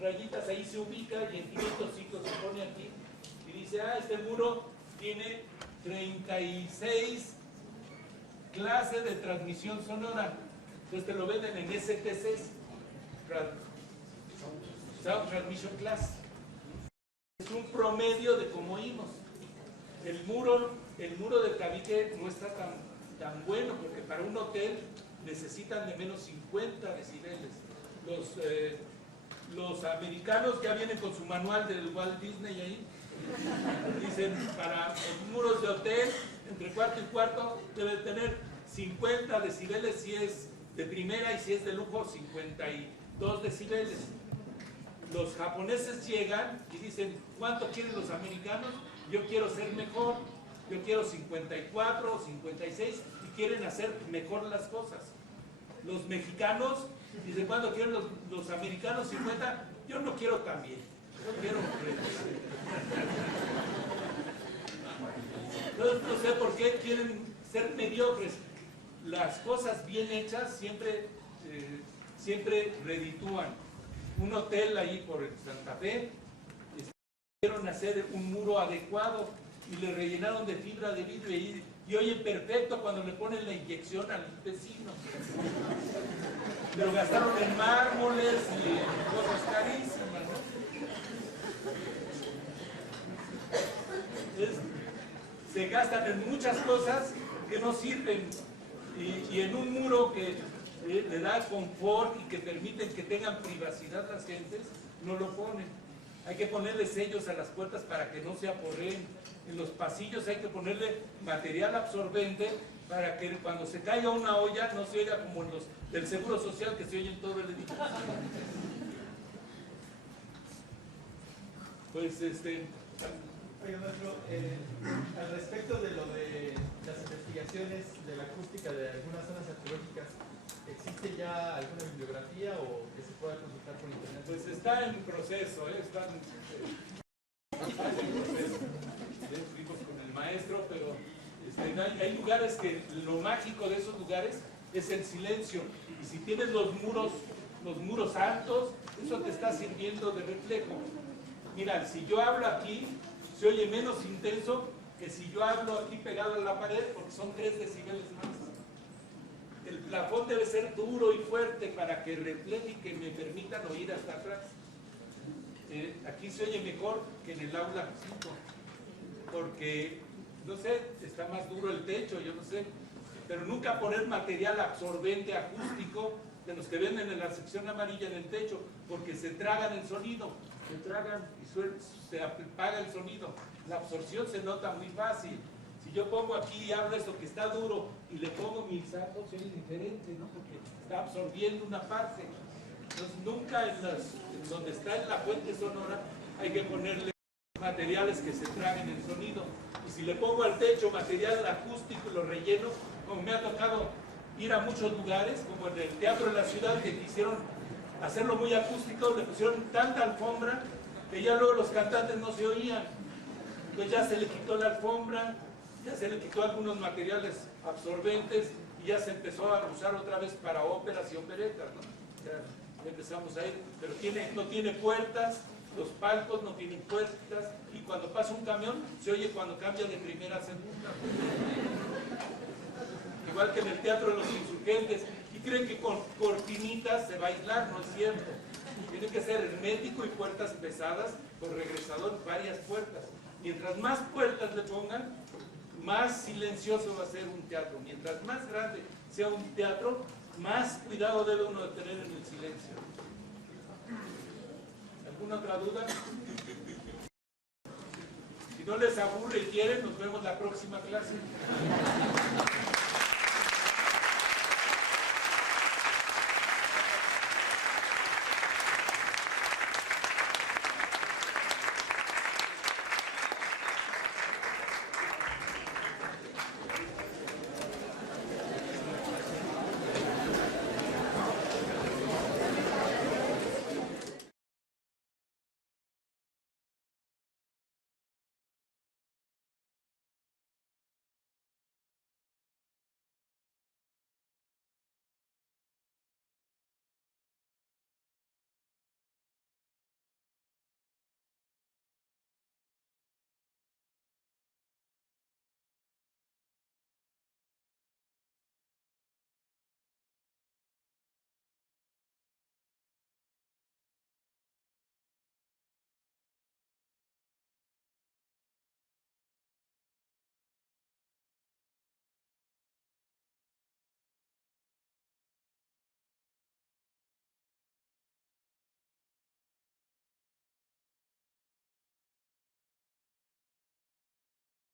rayitas, ahí se ubica y en 500 ciclos se pone aquí. Y dice, este muro tiene 36 clases de transmisión sonora. Entonces te lo venden en STCs, Sound Transmission Class. Es un promedio de cómo oímos. El muro de tabique no está tan bueno, porque para un hotel necesitan de menos 50 decibeles. Los americanos ya vienen con su manual del Walt Disney ahí. Dicen, para los muros de hotel, entre cuarto y cuarto, debe tener 50 decibeles si es de primera y si es de lujo, 52 decibeles. Los japoneses llegan y dicen, ¿cuánto quieren los americanos? Yo quiero ser mejor, yo quiero 54 o 56 y quieren hacer mejor las cosas. Los mexicanos dicen, ¿cuánto quieren los americanos? 50, yo no quiero tan bien, yo quiero... Entonces no sé por qué quieren ser mediocres. Las cosas bien hechas siempre reditúan. Un hotel ahí por Santa Fe, quisieron hacer un muro adecuado y le rellenaron de fibra de vidrio y oyen perfecto cuando le ponen la inyección al vecino. Pero gastaron en mármoles y en cosas carísimas, ¿no? Se gastan en muchas cosas que no sirven y en un muro que le da confort y que permiten que tengan privacidad las gentes, no lo ponen. Hay que ponerle sellos a las puertas para que no se aporreen. En los pasillos hay que ponerle material absorbente para que cuando se caiga una olla no se oiga como los del Seguro Social, que se oye en todo el edificio. Pues Oiga, maestro, al respecto de lo de las investigaciones de la acústica de algunas zonas arqueológicas, ¿existe ya alguna bibliografía o que se pueda consultar por internet? Pues está en proceso, está en proceso. Fuimos con el maestro, pero hay lugares que lo mágico de esos lugares es el silencio. Y si tienes los muros altos, eso te está sirviendo de reflejo. Mira, si yo hablo aquí, se oye menos intenso que si yo hablo aquí pegado a la pared, porque son 3 decibeles más. El plafón debe ser duro y fuerte para que refleje y que me permitan oír hasta atrás. Aquí se oye mejor que en el aula 5, porque, no sé, está más duro el techo, yo no sé, pero nunca poner material absorbente acústico de los que venden en la sección amarilla del techo, porque se tragan el sonido, se tragan y se apaga el sonido. La absorción se nota muy fácil. Si yo pongo aquí y hablo esto que está duro y le pongo mi saco, se oye diferente, ¿no? Porque está absorbiendo una parte. Entonces nunca donde está en la fuente sonora hay que ponerle materiales que se traguen el sonido. Si le pongo al techo material acústico y lo relleno, como me ha tocado ir a muchos lugares, como en el Teatro de la Ciudad, que quisieron hacerlo muy acústico, le pusieron tanta alfombra que ya luego los cantantes no se oían. Entonces ya se le quitó la alfombra, ya se le quitó algunos materiales absorbentes y ya se empezó a usar otra vez para óperas y operetas, ¿no? Ya empezamos a ir, pero no tiene puertas, los palcos no tienen puertas, y cuando pasa un camión se oye cuando cambia de primera a segunda. Igual que en el Teatro de los Insurgentes, y creen que con cortinitas se va a aislar, no es cierto. Tiene que ser hermético y puertas pesadas, con regresador, varias puertas. Mientras más puertas le pongan, más silencioso va a ser un teatro. Mientras más grande sea un teatro, más cuidado debe uno de tener en el silencio. ¿Alguna otra duda? Si no les aburre y quieren, nos vemos la próxima clase.